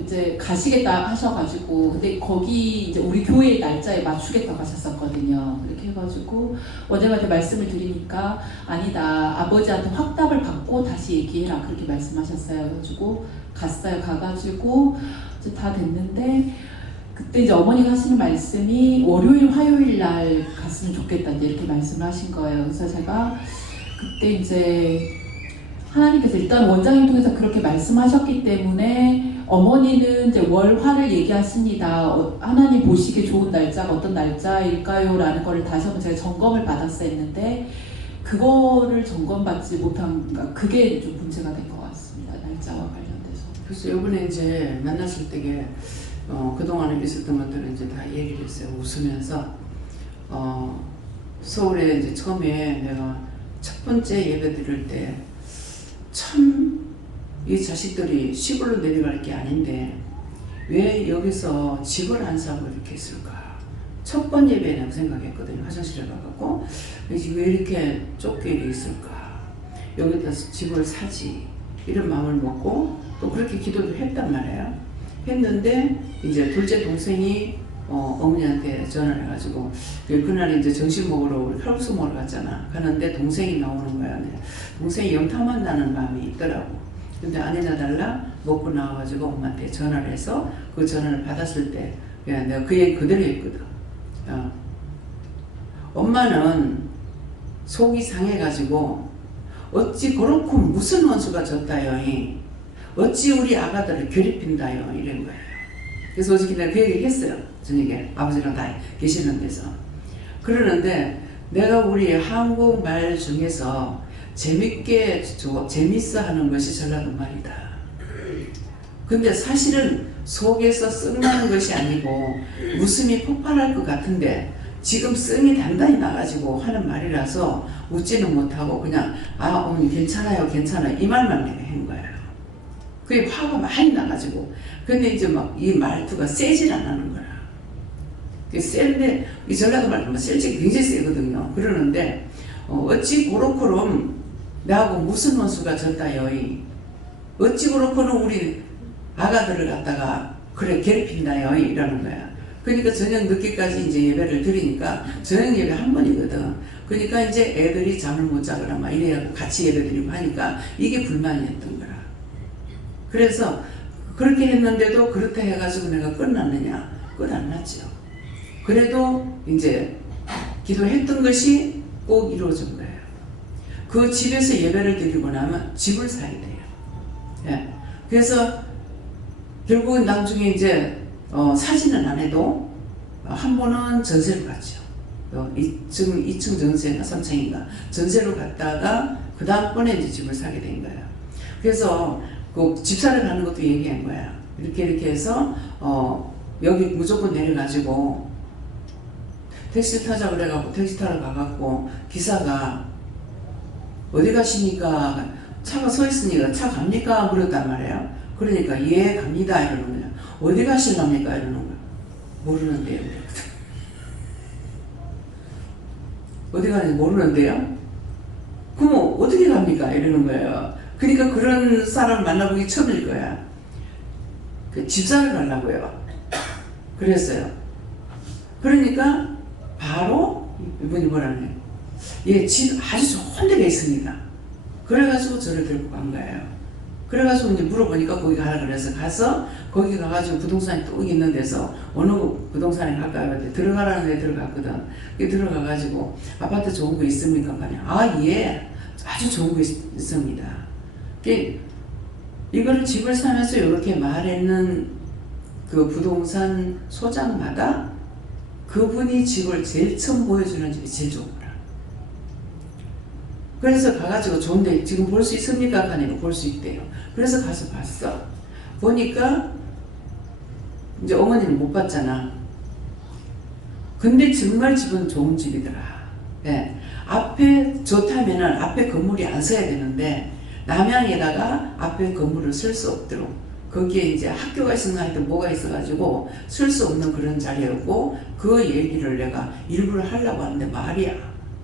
이제 가시겠다 하셔가지고, 근데 거기 이제 우리 교회 날짜에 맞추겠다고 하셨었거든요. 그렇게 해가지고 원장님한테 말씀을 드리니까 아니다, 아버지한테 확답을 받고 다시 얘기해라 그렇게 말씀하셨어요. 그래가지고 갔어요. 가가지고 이제 다 됐는데 그때 이제 어머니가 하시는 말씀이 월요일 화요일 날 갔으면 좋겠다 이렇게 말씀을 하신 거예요. 그래서 제가 그때 이제 하나님께서 일단 원장님 통해서 그렇게 말씀하셨기 때문에 어머니는 이제 월화를 얘기하십니다. 하나님 보시기에 좋은 날짜가 어떤 날짜일까요? 라는 거를 다시 한번 제가 점검을 받았어야 했는데 그거를 점검받지 못한, 그게 좀 문제가 된 것 같습니다. 날짜와 관련돼서. 그래서 이번에 이제 만났을 때에 그동안에 있었던 것들은 이제 다 얘기를 했어요. 웃으면서 서울에 이제 처음에 내가 첫 번째 예배 드릴 때 참 이 자식들이 시골로 내려갈 게 아닌데 왜 여기서 집을 안 사고 이렇게 했을까. 첫 번 예배에 내가 생각했거든요. 화장실에 가갖고 왜 이렇게 좁게 있을까. 여기다 집을 사지 이런 마음을 먹고 또 그렇게 기도도 했단 말이에요. 했는데 이제 둘째 동생이 어머니한테 전화를 해가지고 그날 이제 점심 먹으러 우리 칼국수 먹으러 갔잖아. 가는데 동생이 나오는 거야. 동생이 염탐만 나는 마음이 있더라고. 근데 안 해놔달라 먹고 나와가지고 엄마한테 전화를 해서 그 전화를 받았을 때 내가 그 얘기 그대로 했거든. 엄마는 속이 상해가지고 어찌 그렇고 무슨 원수가 졌다요. 어찌 우리 아가들을 괴롭힌다요. 이런 거예요. 그래서 어저께 내가 그 얘기를 했어요. 저녁에 아버지랑 다 계시는 데서. 그러는데 내가 우리 한국말 중에서 재밌어 하는 것이 전라도 말이다. 근데 사실은 속에서 썩나는 것이 아니고 웃음이 폭발할 것 같은데 지금 썽이 단단히 나가지고 하는 말이라서 웃지는 못하고 그냥 어머니 괜찮아요 이 말만 내가 한 거예요. 그게 화가 많이 나가지고. 근데 이제 막 이 말투가 세질 안 하는 거야. 센데 이 전라도 말투가 실제 굉장히 세거든요. 그러는데 어찌 그렇고럼 나하고 무슨 원수가 졌다요. 어찌 그렇고는 우리 아가들을 갖다가 그래 괴롭힌다요. 이러는 거야. 그러니까 저녁 늦게까지 이제 예배를 드리니까 저녁 예배 한 번이거든. 그러니까 이제 애들이 잠을 못 자거나 막 이래갖고 같이 예배 드리고 하니까 이게 불만이었던 거야. 그래서 그렇게 했는데도 그렇다 해가지고 내가 끝났느냐? 끝 안 났죠. 그래도 이제 기도했던 것이 꼭 이루어진 거예요. 그 집에서 예배를 드리고 나면 집을 사야 돼요. 예. 그래서 결국은 나중에 이제 사지는 안 해도 한 번은 전세를 갔죠. 2층 전세인가 3층인가 전세로 갔다가 그 다음번에 이제 집을 사게 된 거예요. 그래서 그 집사를 가는 것도 얘기한 거야. 이렇게 해서 여기 무조건 내려가지고 택시 타자 그래갖고 택시 타러 가갖고 기사가 어디 가십니까? 차가 서 있으니까 차 갑니까? 그랬단 말이에요. 그러니까 예 갑니다 이러는 거야. 어디 가실랍니까? 이러는 거야. 모르는데요. 어디 가는지 모르는데요? 그럼 어떻게 갑니까? 이러는 거예요. 그러니까 그런 사람 만나보기 처음일 거야. 그 집사를 가려고요. 그랬어요. 그러니까 바로 이분이 뭐라네. 얘 집 아주 좋은 데가 있습니다. 그래가지고 저를 데리고 간 거예요. 그래가지고 이제 물어보니까 거기 가라 그래서 가서 거기 가가지고 부동산이 또 있는 데서 어느 부동산에 갈까요? 그때 들어가라는 데 들어갔거든. 들어가가지고 아파트 좋은 거 있습니까? 아 예, 아주 좋은 거 있습니다. 이거를 집을 사면서 이렇게 말했는 그 부동산 소장마다 그분이 집을 제일 처음 보여주는 집이 제일 좋은 거라. 그래서 가가지고 좋은데 지금 볼 수 있습니까? 하니까 볼 수 있대요. 그래서 가서 봤어. 보니까 이제 어머니는 못 봤잖아. 근데 정말 집은 좋은 집이더라. 예. 앞에 좋다면은 앞에 건물이 안 서야 되는데 남향에다가 앞에 건물을 쓸 수 없도록 거기에 이제 학교가 있었나 하여튼 뭐가 있어가지고 쓸 수 없는 그런 자리였고 그 얘기를 내가 일부러 하려고 하는데 말이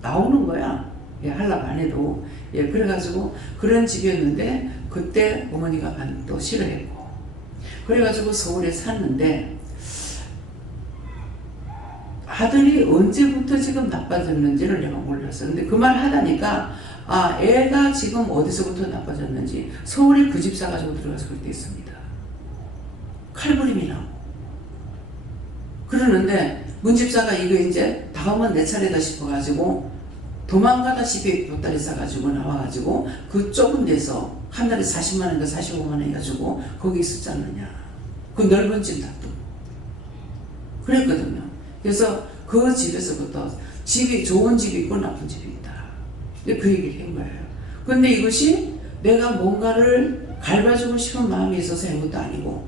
나오는 거야. 예, 하려고 안 해도. 예, 그래가지고 그런 집이었는데 그때 어머니가 또 싫어했고 그래가지고 서울에 샀는데 아들이 언제부터 지금 나빠졌는지를 내가 몰랐어. 근데 그 말 하다니까 아 애가 지금 어디서부터 나빠졌는지 서울에 그 집 사가지고 들어가서 그렇게 있습니다. 칼부림이 나고 그러는데 문집사가 이거 이제 다음은 내 차례다 싶어가지고 도망가다시피 보따리 싸가지고 나와가지고 그 좁은 데서 한 달에 40만원인가 45만원 해가지고 거기 있었지 않느냐. 그 넓은 집 놔두고 그랬거든요. 그래서 그 집에서부터 집이 좋은 집이 있고 나쁜 집이 있다. 그 얘기를 한 거예요. 근데 이것이 내가 뭔가를 갈봐주고 싶은 마음이 있어서 한 것도 아니고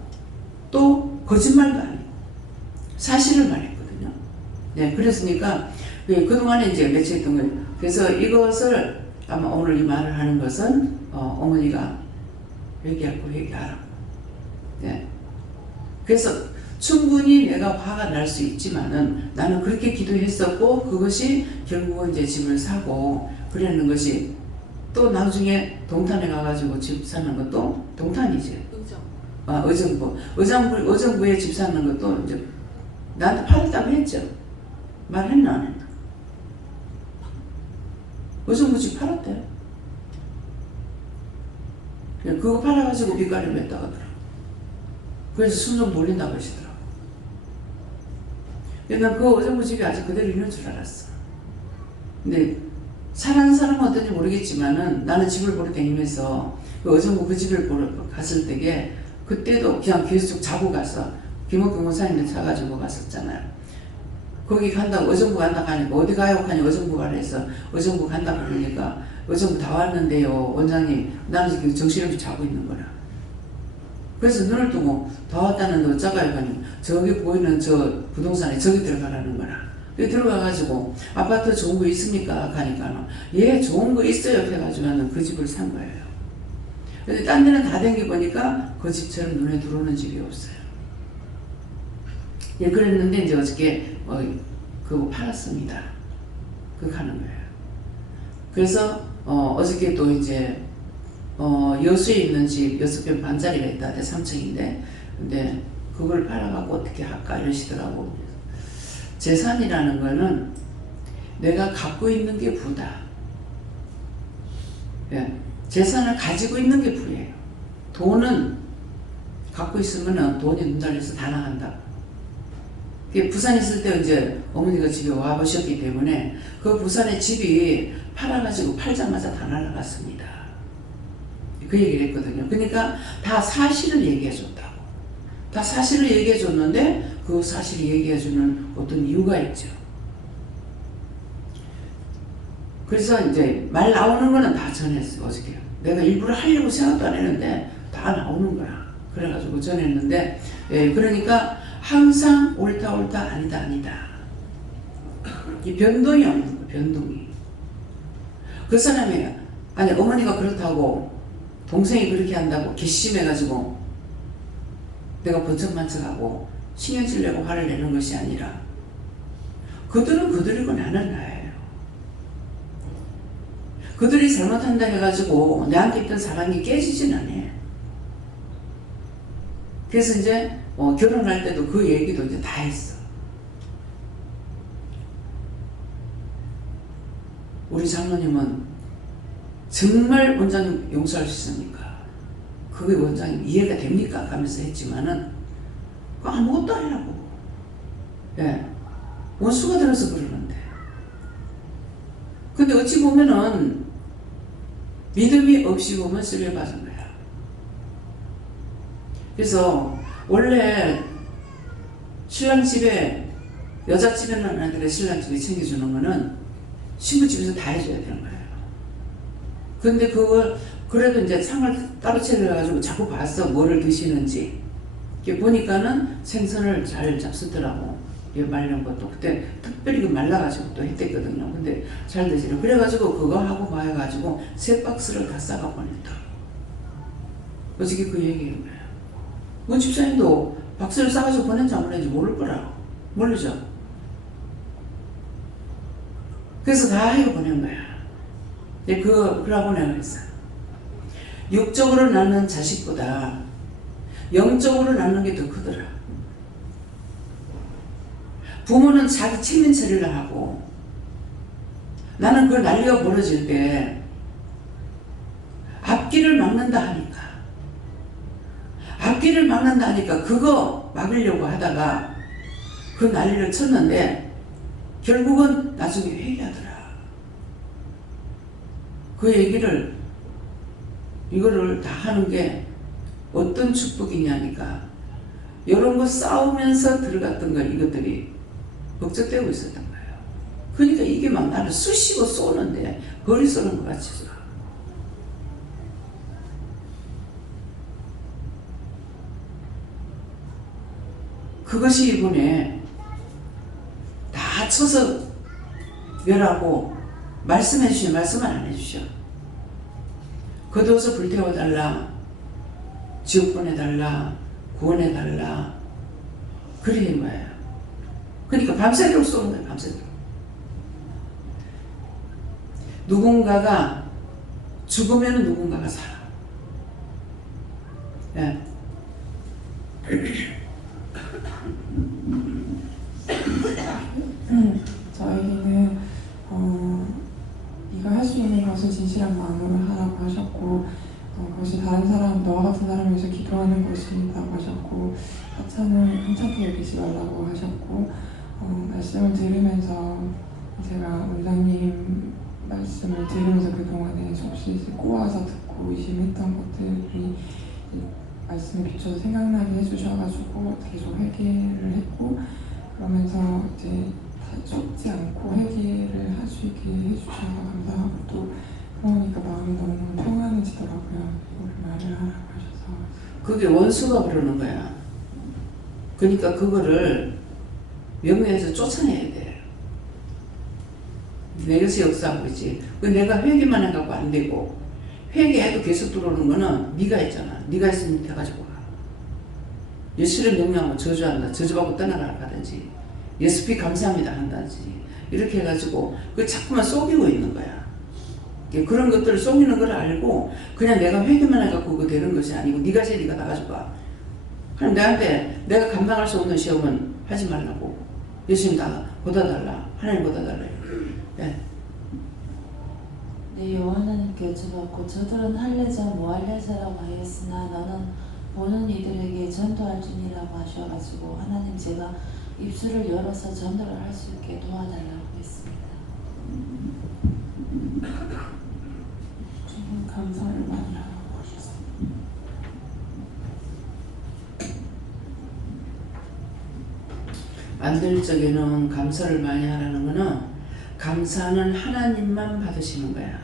또 거짓말도 아니고 사실을 말했거든요. 네, 그랬으니까 그동안에 이제 맺혀있던 거예요. 그래서 이것을 아마 오늘 이 말을 하는 것은 어머니가 얘기하라고. 네. 그래서 충분히 내가 화가 날 수 있지만은 나는 그렇게 기도했었고 그것이 결국은 이제 집을 사고 그랬는 것이 또 나중에 동탄에 가가지고 집 사는 것도 동탄이지. 의정부에 집 사는 것도 이제 나한테 팔았다고 했죠. 말했나 안 했나? 의정부 집 팔았대. 그거 팔아가지고 빚가림 했다고 하더라고. 그래서 숨 좀 돌린다고 하시더라고. 난 그 의정부 집이 아직 그대로 있는 줄 알았어. 근데 살아는 사람은 어떤지 모르겠지만은 나는 집을 보러 다니면서 그 의정부 그 집을 보러 갔을 때에 그때도 그냥 계속 자고 가서 김옥경 원사님들 차가지고 갔었잖아요. 거기 간다고 의정부 간다고 하니까 어디 가요? 하니 의정부 가라 해서 의정부 간다고 그러니까 의정부 다 왔는데요 원장님 나는 지금 정신없이 자고 있는 거라. 그래서 눈을 뜨고 다 왔다는데 어쩌가요? 하니 저기 보이는 저 부동산에 저기 들어가라는 거라. 여기 들어가가지고 아파트 좋은 거 있습니까? 하니까 예 좋은 거 있어요 해가지고 나는 그 집을 산 거예요. 근데 딴 데는 다 댕겨보니까 그 집처럼 눈에 들어오는 집이 없어요. 예, 그랬는데 이제 어저께 그거 팔았습니다. 그거 가는 거예요. 그래서 어저께 또 이제 여수에 있는 집 6평 반짜리가 있다. 3층인데 근데 그걸 팔아갖고 어떻게 할까 이러시더라고. 재산이라는 거는 내가 갖고 있는 게 부다. 예, 재산을 가지고 있는 게 부예요. 돈은 갖고 있으면 돈이 눈 달려서 다 나간다. 부산에 있을 때 이제 어머니가 집에 와보셨기 때문에 그 부산에 집이 팔아가지고 팔자마자 다 날아갔습니다. 그 얘기를 했거든요. 그러니까 다 사실을 얘기해줬다고. 다 사실을 얘기해줬는데 그 사실을 얘기해주는 어떤 이유가 있죠. 그래서 이제 말 나오는 거는 다 전했어요. 어저께 내가 일부러 하려고 생각도 안 했는데 다 나오는 거야. 그래가지고 전했는데, 예, 그러니까 항상 옳다 아니다 이 변동이 없는 거야. 변동이. 그 사람이 아니 어머니가 그렇다고 동생이 그렇게 한다고 괘씸해가지고 내가 번쩍만쩍하고 신경질 내고 화를 내는 것이 아니라 그들은 그들이고 나는 나예요. 그들이 잘못한다 해가지고 내한테 있던 사랑이 깨지진 않아요. 그래서 이제 결혼할 때도 그 얘기도 이제 다 했어. 우리 장로님은 정말 원장님 용서할 수 있습니까? 그게 원장님 이해가 됩니까? 하면서 했지만은 그거 아무것도 아니라고. 예. 원수가 들어서 그러는데. 근데 어찌 보면은 믿음이 없이 보면 쓰레받은 거야. 그래서 원래 신랑 집에 여자 집에는 안 그래 신랑 집에 챙겨주는 거는 신부 집에서 다 해줘야 되는 거예요. 근데 그걸 그래도 이제 상을 따로 차려가지고 자꾸 봤어. 뭐를 드시는지. 보니까는 생선을 잘 잡수더라고. 말린 것도 그때 특별히 말라가지고 또 했댔거든요. 근데 잘 드시려. 그래가지고 그거 하고 뭐 해가지고 3박스를 다 싸가 보냈다. 어저께 그 얘기인 거야. 문 집사님도 박스를 싸가지고 보낸지 안 보낸지 모를 거라. 모르죠. 그래서 다 해고 보낸 거야. 그러고 내가 그랬어. 육적으로 낳는 자식보다 영적으로 낳는 게 더 크더라. 부모는 자기 책임 처리를 하고 나는 그 난리가 벌어질 때 앞길을 막는다 하니까 그거 막으려고 하다가 그 난리를 쳤는데 결국은 나중에 회개하더라. 그 얘기를 이거를 다 하는 게 어떤 축복이냐니까 이런 거 싸우면서 들어갔던 거 이것들이 걱정되고 있었던 거예요. 그러니까 이게 막 나를 쑤시고 쏘는데 벌이 쏘는 것 같이 쏘. 그것이 이번에 다 쳐서 멸하고 말씀해 주시면 말씀을 안 해주셔. 거두어서 불태워달라, 지옥 보내달라, 구원해달라 그런 거예요. 그러니까 밤새도록 쏘는 거예요. 밤새도록. 누군가가 죽으면 누군가가 살아. 예. 저희는 네가 할 수 있는 것을 진실한 마음으로 하라고 하셨고 그것이 다른 사람, 너와 같은 사람을 위해서 기도하는 것이라고 하셨고 하찮은 한찮게 여기지 말라고 하셨고 말씀을 들으면서 제가 원장님 말씀을 들으면서 그동안에 수없이 꼬아서 듣고 의심했던 것들이 말씀에 비춰서 생각나게 해주셔가지고 계속 회개를 했고 그러면서 이제 속지 않고 회개를 할 수 있게 해주셔서 감사하고 또 그러니까 마음이 너무 평안해지더라고요. 이거를 말을 하라고 하셔서. 그게 원수가 그러는 거야. 그러니까 그거를 명예에서 쫓아내야 돼. 내려서 역사하고 있지. 내가 회개만 해갖고 안 되고 회개해도 계속 들어오는 거는 네가 했잖아. 네가 했으면 돼가지고 가. 예수를 명령하고 저주한다. 저주받고 떠나라 하든지 예수피 감사합니다 한다든지 이렇게 해가지고 그 자꾸만 속이고 있는 거야. 그런 것들을 속이는 걸 알고 그냥 내가 회개만 해갖고 그거 되는 것이 아니고 네가 제 네가 나가지고 와. 그럼 내한테 내가 감당할 수 없는 시험은 하지 말라고. 예수님 다 보다달라. 하나님 보다달라. 네. 네, 요한하나님께 여쭤봤고 저들은 할례자 무할례자라고 하였으나 너는 보는 이들에게 전도할지니라고 하셔가지고 하나님 제가 입술을 열어서 전도를 할 수 있게 도와달라고 했습니다. 주님 감사를 많이 하라고 하셨습니다. 안 될 적에는 감사를 많이 하라는 거는 감사는 하나님만 받으시는 거야.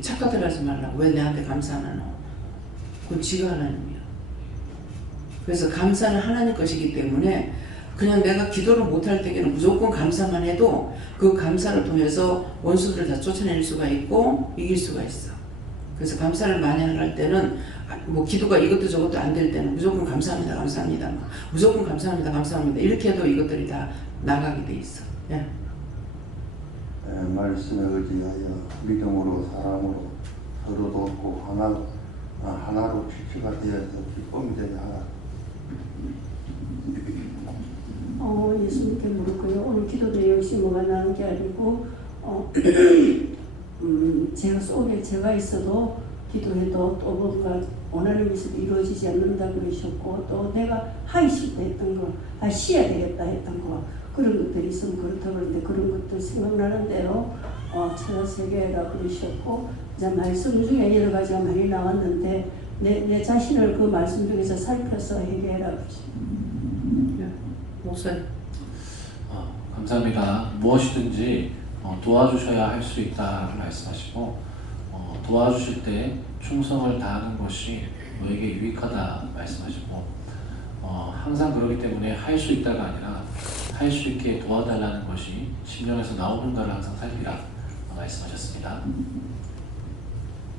착각들 하지 말라고. 왜 내한테 감사하노? 그건 지가 하나님이야. 그래서 감사는 하나님 것이기 때문에 그냥 내가 기도를 못할 때에는 무조건 감사만 해도 그 감사를 통해서 원수들을 다 쫓아낼 수가 있고 이길 수가 있어. 그래서 감사를 많이 할 때는 뭐 기도가 이것도 저것도 안 될 때는 무조건 감사합니다, 감사합니다, 무조건 감사합니다, 감사합니다 이렇게 해도 이것들이 다 나가게 돼 있어. 예. 말씀에 의지하여 믿음으로 사랑으로 서로 돕고 하나로 지체가 되어서 기쁨이 되게 하라. 예수님께 물었고요. 오늘 기도 내용이 뭐가 나온 게 아니고 제가 속에 제가 있어도 기도해도 또 뭔가 원하는 것이 이루어지지 않는다 그러셨고 또 내가 하기 싫다 했던 거, 쉬어야 되겠다 했던 거 그런 것들이 있으면 그렇다고 그러는데 그런 것들 생각나는 대로 찾아서 해결해라 그러셨고 이제 말씀 중에 여러 가지가 많이 나왔는데 내 자신을 그 말씀 중에서 살펴서 해결해라 그러셨고 목사님. 감사합니다. 무엇이든지 도와주셔야 할 수 있다고 말씀하시고 도와주실 때 충성을 다하는 것이 너에게 유익하다 말씀하시고 항상 그러기 때문에 할 수 있다가 아니라 할 수 있게 도와달라는 것이 심령에서 나오는가를 항상 살피라 말씀하셨습니다.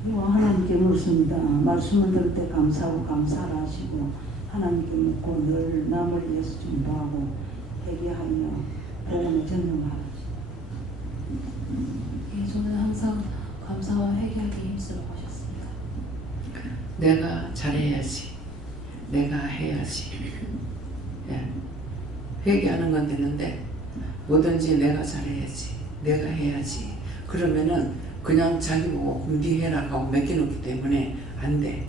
하나님께 묻습니다. 말씀을 들을 때 감사하고 감사를 하시고 하나님께 묻고 늘 남을 위해서 중보하고 회개하며 복음에 전념하라. 저는 항상 감사와 회개하기 힘쓰러 하셨습니다. 내가 잘해야지. 내가 해야지. 예. 회개하는 건 되는데 뭐든지 내가 잘해야지. 내가 해야지. 그러면은 그냥 자기 보고 네 해라 하고 맡겨놓기 때문에 안 돼.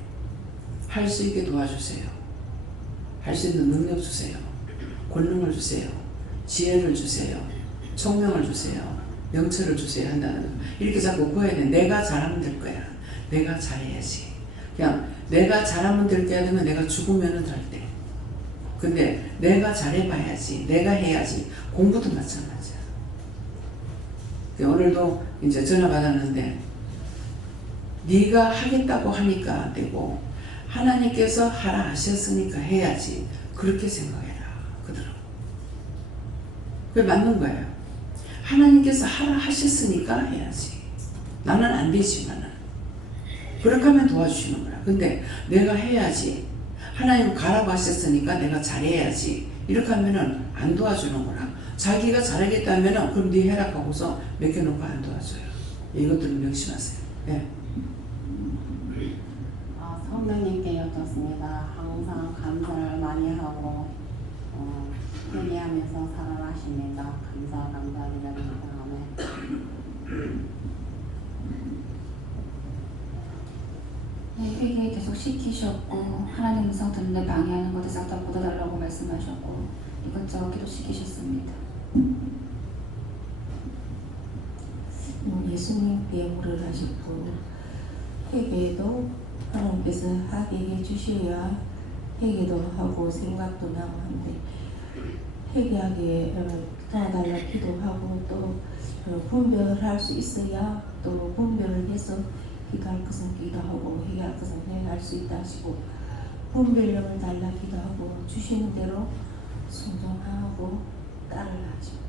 할 수 있게 도와주세요. 할 수 있는 능력 주세요. 권능을 주세요. 지혜를 주세요. 총명을 주세요. 명철을 주세요 한다는 거. 이렇게 자꾸 구해야 돼. 내가 잘하면 될 거야. 내가 잘해야지. 그냥 내가 잘하면 될 게 아니면 내가 죽으면은 될 때. 근데 내가 잘해봐야지. 내가 해야지. 공부도 마찬가지야. 오늘도 이제 전화 받았는데 네가 하겠다고 하니까 안 되고 하나님께서 하라 하셨으니까 해야지. 그렇게 생각해라. 그더라고. 그게 맞는 거예요. 하나님께서 하라 하셨으니까 해야지. 나는 안 되지만은. 그렇게 하면 도와주시는 거야. 근데 내가 해야지. 하나님 가라고 하셨으니까 내가 잘해야지. 이렇게 하면은 안 도와주는 거라. 자기가 잘하겠다 하면은 그럼 네 해라 하고서 맡겨놓고 안 도와줘요. 이것들을 명심하세요. 네. 성령님께 여쭙습니다. 항상 감사를 많이 하고 회개하면서 살아가십니다. 감사드립니다. 아멘. 네, 회개 계속 시키셨고 하나님 음성 듣는데 방해하는 것에 싹 다 걷어달라고 말씀하셨고 이것저것 기도시키셨습니다. 예수님께 물을 하셨고 회개도 하나님께서 하게 해주셔야 회개도 하고 생각도 나고 하는데 회개하게 달라 기도하고 또 분별을 할 수 있어야 또 분별을 해서 기도할 것은 기도하고 회개할 것은 회개할 수 있다 하시고 분별력을 달라 기도하고 주시는 대로 순종하고 따르라죠.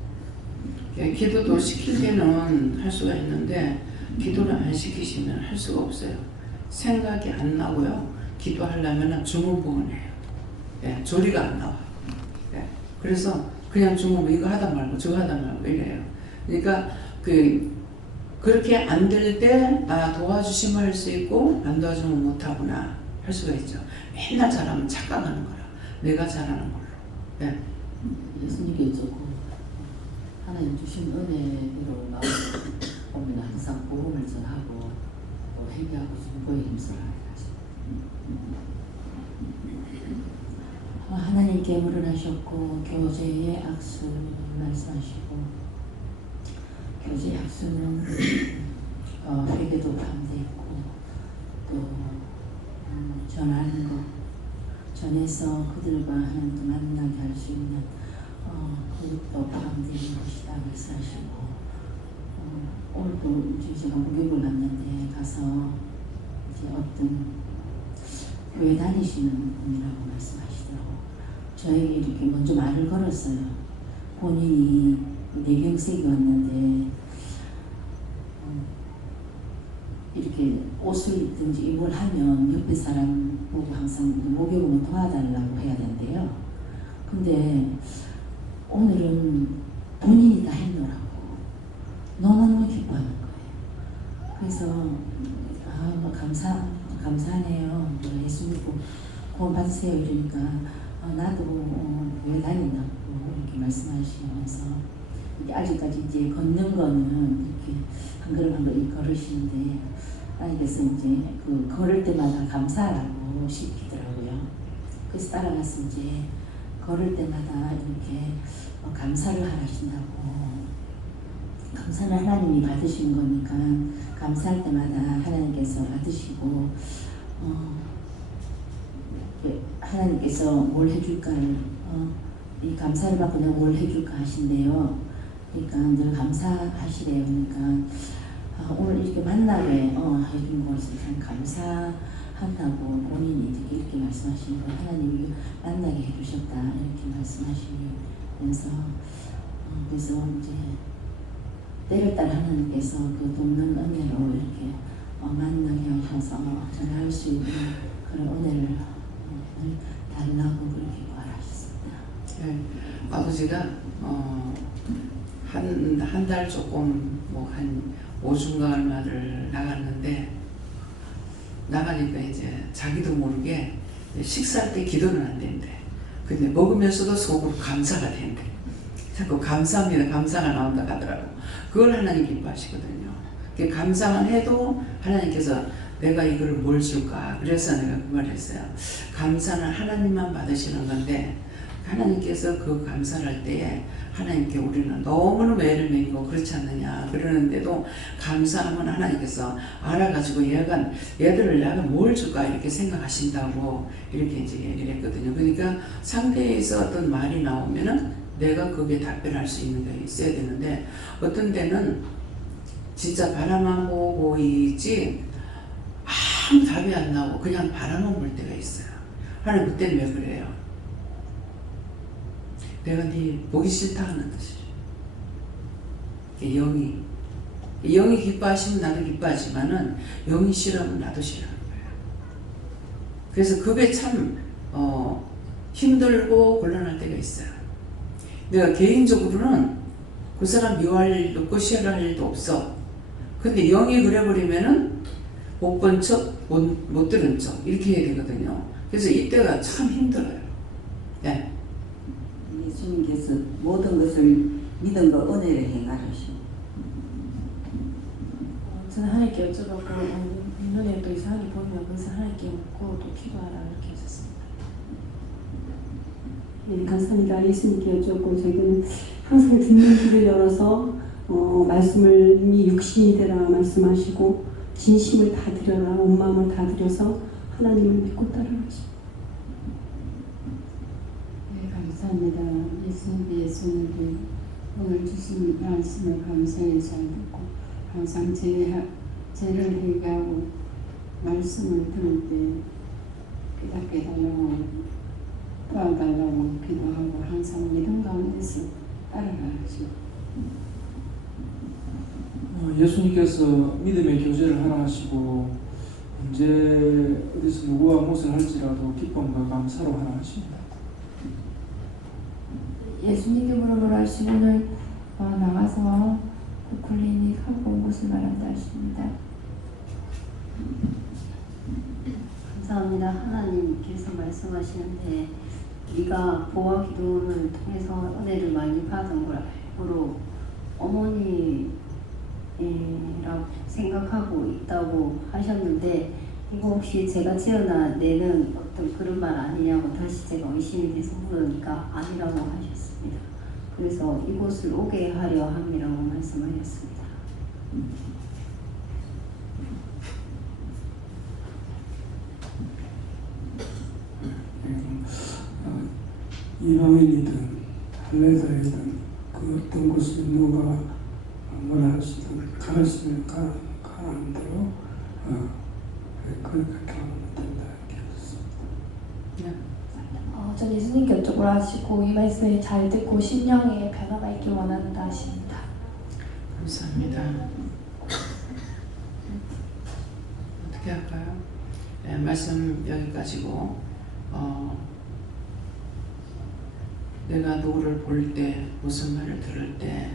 기도도 시킬 때는 할 수가 있는데 기도를 안 시키시면 할 수가 없어요. 생각이 안 나고요. 기도하려면 주문부원해요. 예, 조리가 안 나와. 예, 그래서 그냥 주문 이거 하다 말고 저거 하다 말고 이래요. 그러니까 그렇게 안 될 때 도와주시면 할 수 있고 안 도와주면 못하구나 할 수가 있죠. 맨날 잘하면 착각하는 거라. 내가 잘하는 걸로. 예. 예수님께 여쭙고 하나님 주신 은혜로 나오면 항상 복음을 전하고 또 회개하고 중보에 힘써라 하나님께 물을 하셨고 교제의 악수 말씀하시고 교제의 악수는 회개도 포함되어 있고 또 전하는 것 전해서 그들과 하나님도 만나게 할 수 있는 그것도 포함되는 것이다 말씀하시고 오늘도 이제 제가 목욕을 갔는데 가서 이제 어떤 교회 다니시는 분이라고 말씀하시더라고요. 저에게 이렇게 먼저 말을 걸었어요. 본인이 내경색이 왔는데 이렇게 옷을 입든지 이걸 하면 옆에 사람 보고 항상 목욕을 도와달라고 해야 된대요. 근데 오늘은 본인이 다 했노라고 너무너무 기뻐하는 거예요. 그래서 감사하네요. 예수 믿고 구원 받으세요. 이러니까 나도 왜 다닌다고 이렇게 말씀하시면서 아직까지 이제 걷는 거는 이렇게 한 걸음 한 걸음 걸으시는데 하나님께서 이제 그 걸을 때마다 감사하라고 시키더라고요. 그래서 따라가서 이제 걸을 때마다 이렇게 감사를 하신다고. 감사는 하나님이 받으신 거니까 감사할 때마다 하나님께서 받으시고 하나님께서 뭘 해줄까를 이 감사를 받고 내가 뭘 해줄까 하신대요. 그러니까 늘 감사하시래요. 그러니까 오늘 이렇게 만나게 해준 것을 참 감사한다고 본인이 이렇게 말씀하시는 거 하나님이 만나게 해주셨다 이렇게 말씀하시면서 그래서 이제 때를 따라 하나님께서 그 돕는 은혜로 이렇게 만나게 하셔서 전할 수 있는 그런 은혜를 달라고 그렇게 말하셨습니다. 네, 아버지가 한 달 조금 뭐 한 5주인가 얼마를 나갔는데 나가니까 이제 자기도 모르게 식사할 때 기도는 안 된대. 근데 먹으면서도 속으로 감사가 된대. 자꾸 감사합니다, 감사가 나온다 하더라고. 그걸 하나님 기뻐하시거든요. 감사만 해도 하나님께서 내가 이걸 뭘 줄까? 그래서 내가 그 말을 했어요. 감사는 하나님만 받으시는 건데 하나님께서 그 감사를 할 때에 하나님께 우리는 너무너무 애를 먹이고 그렇지 않느냐 그러는데도 감사하면 하나님께서 알아가지고 얘들을 내가 뭘 줄까 이렇게 생각하신다고 이렇게 이제 얘기를 했거든요. 그러니까 상대에서 어떤 말이 나오면은 내가 거기에 답변할 수 있는 게 있어야 되는데 어떤 데는 진짜 바라만 보고 있지 아무 답이 안 나오고 그냥 바라만 볼 때가 있어요. 하나님 그때는 왜 그래요? 내가 네 보기 싫다 하는 뜻이에요. 영이 기뻐하시면 나도 기뻐하지만은 영이 싫으면 나도 싫어하는 거예요. 그래서 그게 참 힘들고 곤란할 때가 있어요. 내가 개인적으로는 그 사람 미워할 일도 없고 싫어할 일도 없어. 근데 영이 그래버리면은 못 본 척, 못 들은 척 이렇게 해야 되거든요. 그래서 이때가 참 힘들어요. 네. 예수님께서 모든 것을 믿은 거 은혜를 행하시오. 저는 하나님께 여쭤봤고 눈에 또 이상하게 보이면 그것을 하나님께 묻고 또 기도하라 이렇게 하셨습니다. 네, 감사합니다. 예수님께 여쭙고 저희는 항상 듣는 귀를 열어서 말씀을 이미 육신이 되라 말씀하시고 진심을 다 드려라 온 마음을 다 드려서 하나님을 믿고 따라가시고. 네, 감사합니다. 예수님께 오늘 주신 말씀을 감사히 잘 듣고 항상 죄를 회개하고 말씀을 들을 때 깨닫게 달라고 도와달라고 기도하고 항상 믿음 가운데서 따라가시고 예수님께서 믿음의 교제를 하라 하시고 언제 어디서 누구와 무엇을 할지라도 기쁨과 감사로 하라 하십니다. 예수님께 물어보라 하시고 오늘 나가서 그 클리닉 하고 온 것을 말한다 하십니다. 감사합니다. 하나님께서 말씀하시는데 네가 보아 기도를 통해서 은혜를 많이 받은 거로 어머니라고 생각하고 있다고 하셨는데 이거 혹시 제가 지어내는 어떤 그런 말 아니냐고 다시 제가 의심이 돼서 물으니까 아니라고 하셨습니다. 그래서 이곳을 오게 하려 함이라고 말씀하셨습니다. 이방인이든 할례자이든 그 어떤 곳을 누가 뭐라 하시든 가르치면 가라는 대로 그렇게 하면 된다 이렇게 했습니다. 전 예수님께 여쭤보라 하시고 이 말씀을 잘 듣고 심령에 변화가 있길 원한다 하십니다. 감사합니다. 어떻게 할까요? 네, 말씀 여기까지고 내가 누구를 볼 때 무슨 말을 들을 때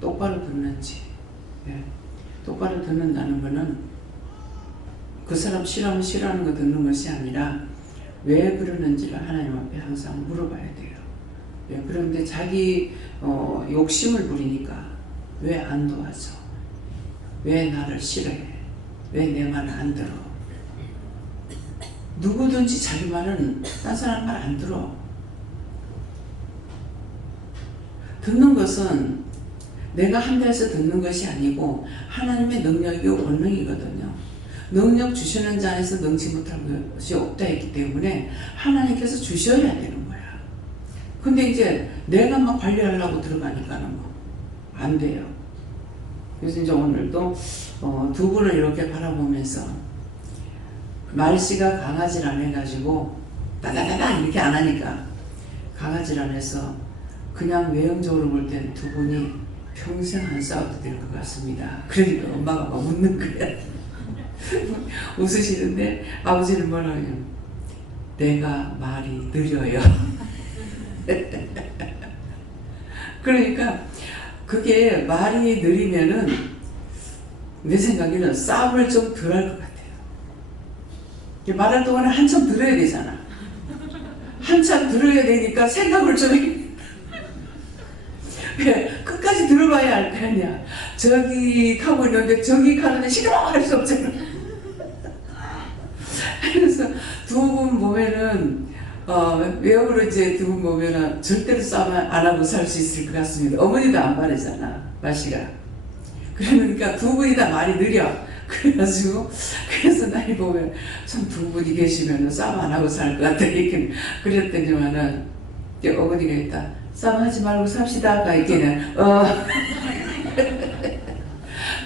똑바로 듣는지 똑바로 듣는다는 것은 그 사람 싫어하면 싫어하는 거 듣는 것이 아니라 왜 그러는지를 하나님 앞에 항상 물어봐야 돼요. 그런데 자기 욕심을 부리니까 왜 안 도와줘? 왜 나를 싫어해? 왜 내 말을 안 들어? 누구든지 자기 말은 딴 사람 말 안 들어. 듣는 것은 내가 한다해서 듣는 것이 아니고 하나님의 능력이고 권능이거든요. 능력 주시는 자에서 능치 못할 것이 없다 했기 때문에 하나님께서 주셔야 되는 거야. 근데 이제 내가 막 관리하려고 들어가니까는 뭐 안 돼요. 그래서 이제 오늘도 두 분을 이렇게 바라보면서 말씨가 강아지를 안 해가지고 따다다다 이렇게 안 하니까 강아지를 안 해서 그냥 외형적으로 볼 때는 두 분이 평생 안 싸워도 될 것 같습니다. 그러니까 엄마가 막 웃는 거야. 웃으시는데 아버지는 뭐라 하냐면 내가 말이 느려요. 그러니까 그게 말이 느리면은 내 생각에는 싸움을 좀 덜 할 것 같아요. 말할 동안에 한참 들어야 되잖아. 한참 들어야 되니까 생각을 좀 끝까지 들어봐야 알 거 아니야. 저기 가고 있는데 저기 가는데 시끄러워 할 수 없잖아. 그래서 두 분 보면은 왜 그런지 두 분 보면은 절대로 싸움 안 하고 살 수 있을 것 같습니다. 어머니도 안 바르잖아, 마씨가. 그러니까 두 분이 다 말이 느려. 그래가지고 그래서 나이 보면 참 두 분이 계시면 싸움 안 하고 살 것 같다 이렇게 그랬더니만은 어머니가 있다. 싸움하지 말고 삽시다. 아까 있기는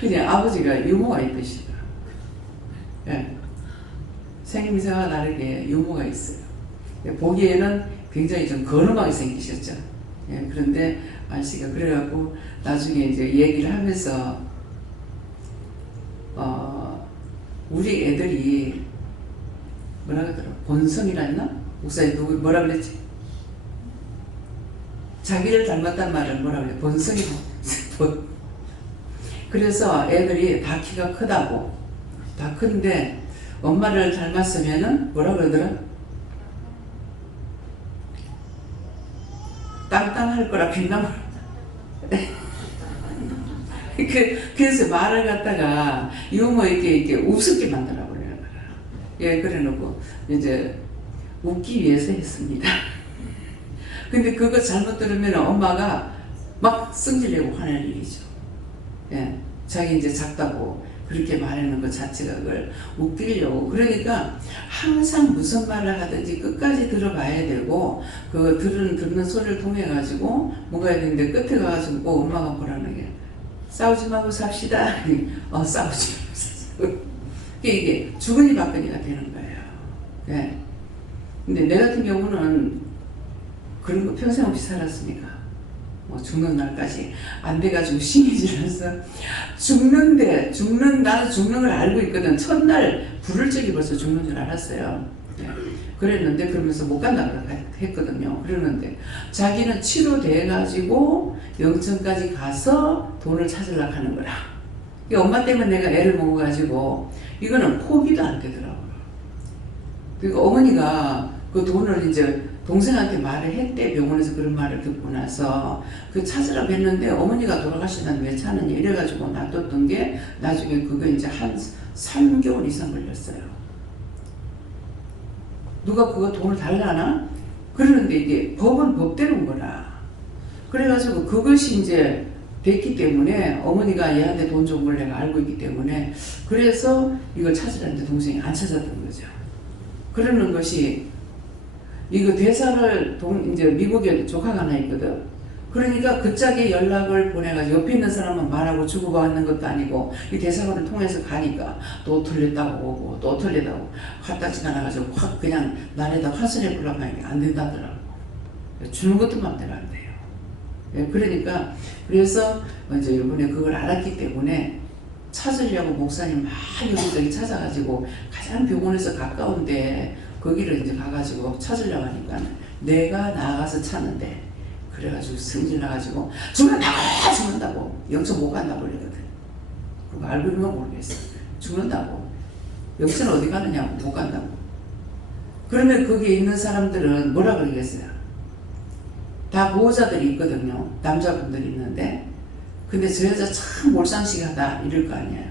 그냥 아버지가 유머가 있으시다. 예. 생김새와 다르게 유머가 있어요. 보기에는 굉장히 좀 거름하게 생기셨죠. 예. 그런데 말씨가 그래갖고 나중에 이제 얘기를 하면서 우리 애들이 뭐라 그러더라? 본성이라 했나? 목사님 누구 뭐라 그랬지? 자기를 닮았단 말은 뭐라 그래? 본성이 그래서 애들이 다 키가 크다고 다 큰데 엄마를 닮았으면은 뭐라 그러더라? 땅땅할 거라 빛나물. 그래서 말을 갖다가 유머 있게 우습게 만들라고 그래요. 예, 그래 놓고 이제 웃기 위해서 했습니다. 근데 그거 잘못 들으면 엄마가 막 승질내고 화낼 일이죠. 예, 자기 이제 작다고 그렇게 말하는 것 자체가 그걸 웃기려고. 그러니까 항상 무슨 말을 하든지 끝까지 들어봐야 되고 그 듣는 소리를 통해 가지고 뭔가 해야 되는데 끝에 가가지고 엄마가 뭐라는 게 싸우지 말고 삽시다. 싸우지 말고 이게 주거니 받거니가 되는 거예요. 예. 근데 내 같은 경우는 그런 거 평생 없이 살았으니까 죽는 날까지 안 돼가지고 심해지면서 나는 죽는 걸 알고 있거든. 첫날 부를 적이 벌써 죽는 줄 알았어요. 예. 그랬는데 그러면서 못 간다고 했거든요. 그러는데 자기는 치료돼가지고 영천까지 가서 돈을 찾으려고 하는 거라. 엄마 때문에 내가 애를 먹어가지고 이거는 포기도 안 되더라고요. 그리고 어머니가 그 돈을 이제 동생한테 말을 했대. 병원에서 그런 말을 듣고 나서 그 찾으라고 했는데 어머니가 돌아가시면 왜 찾느냐 이래가지고 놔뒀던 게 나중에 그거 이제 한 3개월 이상 걸렸어요. 누가 그거 돈을 달라나? 그러는데 이게 법은 법대로인 거라. 그래가지고 그것이 이제 됐기 때문에 어머니가 얘한테 돈 준 걸 내가 알고 있기 때문에 그래서 이걸 찾으라는데 동생이 안 찾았던 거죠. 그러는 것이 이거 대사를 이제 미국에 조카가 하나 있거든. 그러니까 그 짝에 연락을 보내가지고 옆에 있는 사람은 말하고 주고받는 것도 아니고 이 대사관을 통해서 가니까 또 틀렸다고 오고 또 틀렸다고 갔다 지나가가지고 확 그냥 날에다 화살에 불러가니까 안 된다더라고. 주는 것도 마음대로 안 돼요. 예, 그러니까 그래서 이제 이번에 그걸 알았기 때문에 찾으려고 목사님 막 여기저기 찾아가지고 가장 병원에서 가까운데 거기를 이제 가가지고 찾으려고 하니까 내가 나가서 찾는데 그래가지고 성질 나가지고 죽는다고 영천 못 간다고 그러거든. 그거 알고 있으면 모르겠어. 죽는다고. 영천 어디 가느냐고 못 간다고. 그러면 거기에 있는 사람들은 뭐라 그러겠어요? 다 보호자들이 있거든요. 남자분들이 있는데 근데 저 여자 참 몰상식하다 이럴 거 아니에요.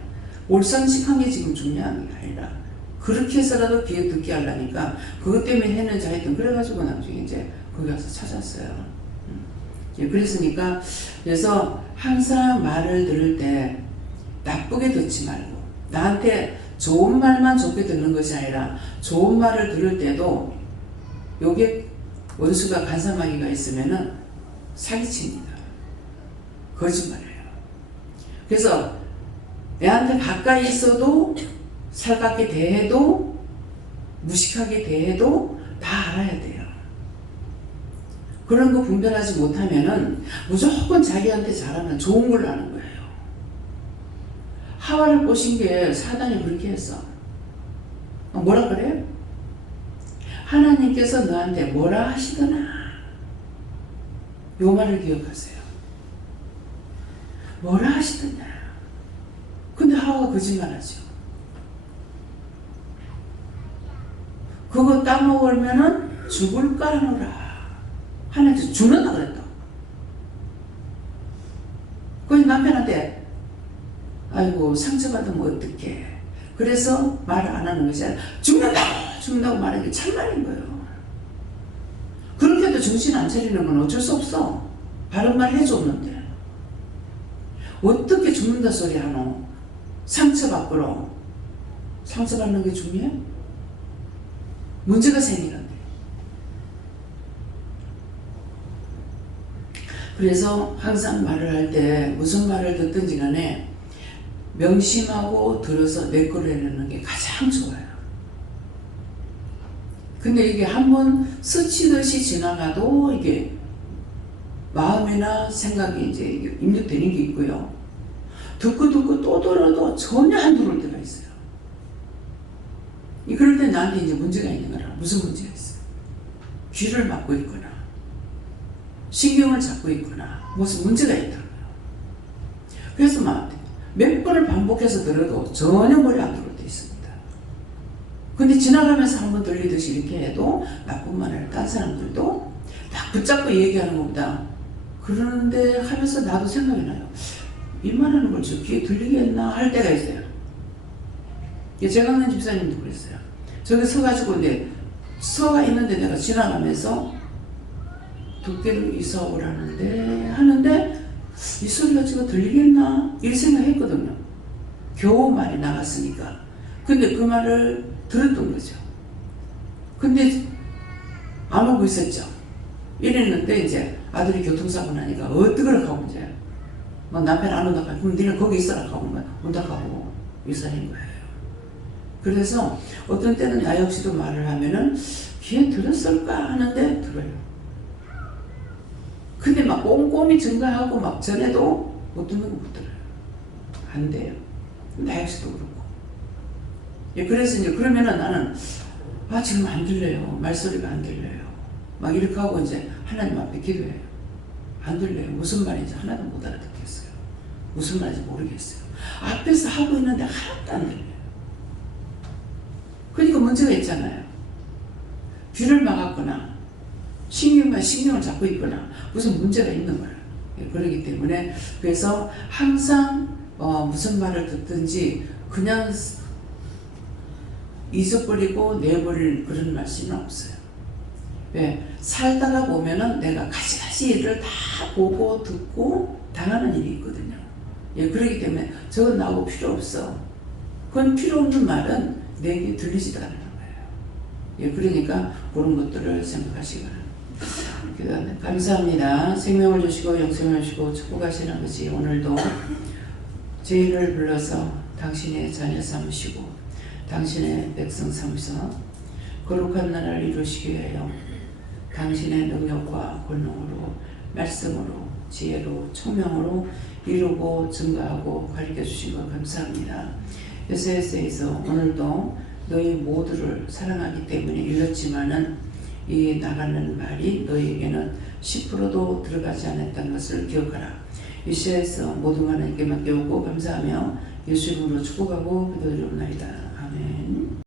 몰상식한 게 지금 중요한 게 아니라 그렇게 해서라도 귀에 듣게 하려니까 그것 때문에 했는지 하여튼 그래가지고 나중에 이제 거기 가서 찾았어요. 예, 그래서 항상 말을 들을 때 나쁘게 듣지 말고 나한테 좋은 말만 좋게 듣는 것이 아니라 좋은 말을 들을 때도 요게 원수가 간사마귀가 있으면은 사기칩니다. 거짓말이에요. 그래서 애한테 가까이 있어도 살갑게 대해도 무식하게 대해도 다 알아야 돼요. 그런 거 분별하지 못하면은 무조건 자기한테 잘하면 좋은 걸로 하는 거예요. 하와를 꼬신 게 사단이 그렇게 했어. 뭐라 그래요? 하나님께서 너한테 뭐라 하시더나 요 말을 기억하세요. 뭐라 하시더냐. 근데 하와가 거짓말하죠. 그거 따먹으면은 죽을까 하노라. 하나님께서 죽는다 그랬다. 그래서 남편한테 아이고 상처받으면 어떡해. 그래서 말을 안 하는 것이 아니라 죽는다고 말하는 게 참말인 거예요. 그렇게도 정신 안 차리는 건 어쩔 수 없어. 바른 말 해줬는데 어떻게 죽는다 소리 하노. 상처받고로 상처받는 게 중요해? 문제가 생기는데. 그래서 항상 말을 할 때 무슨 말을 듣든지 간에 명심하고 들어서 내꺼내는 게 가장 좋아요. 근데 이게 한번 스치듯이 지나가도 이게 마음이나 생각이 이제 입력되는 게 있고요. 듣고 또 들어도 전혀 안 들어올 때가 있어요. 그럴 때 나한테 이제 문제가 있는 거라. 무슨 문제가 있어요? 귀를 막고 있거나 신경을 잡고 있거나 무슨 문제가 있다고요. 그래서 몇 번을 반복해서 들어도 전혀 머리 안 들어올 때 있습니다. 근데 지나가면서 한번 들리듯이 이렇게 해도 나뿐만 아니라 다른 사람들도 딱 붙잡고 얘기하는 겁니다. 그러는데 하면서 나도 생각이 나요. 이 말하는 걸 저 귀에 들리겠나 할 때가 있어요. 제강남 집사님도 그랬어요. 저기 서가지고 서가 있는데 내가 지나가면서 독대로 이사 오라는데 하는데 이 소리가 지금 들리겠나 이 생각했거든요. 겨우 말이 나갔으니까. 근데 그 말을 들었던 거죠. 근데 안 오고 있었죠. 이랬는데 이제 아들이 교통사고 나니까 어떡하라고 하고 이제 남편 안 온다고 하고 그럼 니는 거기 있어라 하고 온다고 하고 이사한 거예요. 그래서 어떤 때는 나 역시도 말을 하면은 귀에 들었을까 하는데 들어요. 근데 꼼꼼히 증가하고 전에도 못 듣는 거 못 들어요. 안 돼요. 나 역시도 그렇고. 그래서 이제 그러면은 나는 지금 안 들려요. 말소리가 안 들려요. 이렇게 하고 이제 하나님 앞에 기도해요. 안 들려요. 무슨 말인지 하나도 못 알아듣겠어요. 무슨 말인지 모르겠어요. 앞에서 하고 있는데 하나도 안 들려요. 그러니까 문제가 있잖아요. 귀를 막았거나 신경을 잡고 있거나 무슨 문제가 있는 거예요. 그렇기 때문에 그래서 항상 무슨 말을 듣든지 그냥 잊어버리고 내버릴 그런 말씀은 없어요. 왜? 살다가 보면은 내가 가지가지 일을 다 보고 듣고 당하는 일이 있거든요. 그렇기 때문에 저건 나하고 필요 없어. 그건 필요 없는 말은 내게 들리지도 않는 거예요. 예, 그러니까 그런 것들을 생각하시기 바랍니다. 감사합니다. 생명을 주시고 영생을 주시고 축복하시는 것이 오늘도 죄인을 불러서 당신의 자녀 삼으시고 당신의 백성 삼으셔 거룩한 나라를 이루시기 위하여 당신의 능력과 권능으로 말씀으로 지혜로 총명으로 이루고 증거하고 가르쳐 주신 것 감사합니다. 에세에서 오늘도 너희 모두를 사랑하기 때문에 일렀지만은 이 나가는 말이 너희에게는 10%도 들어가지 않았다는 것을 기억하라. 이 시에서 모든 하나님께 맡겨오고 감사하며 예수 이름으로 축복하고 기도드리옵나이다. 아멘.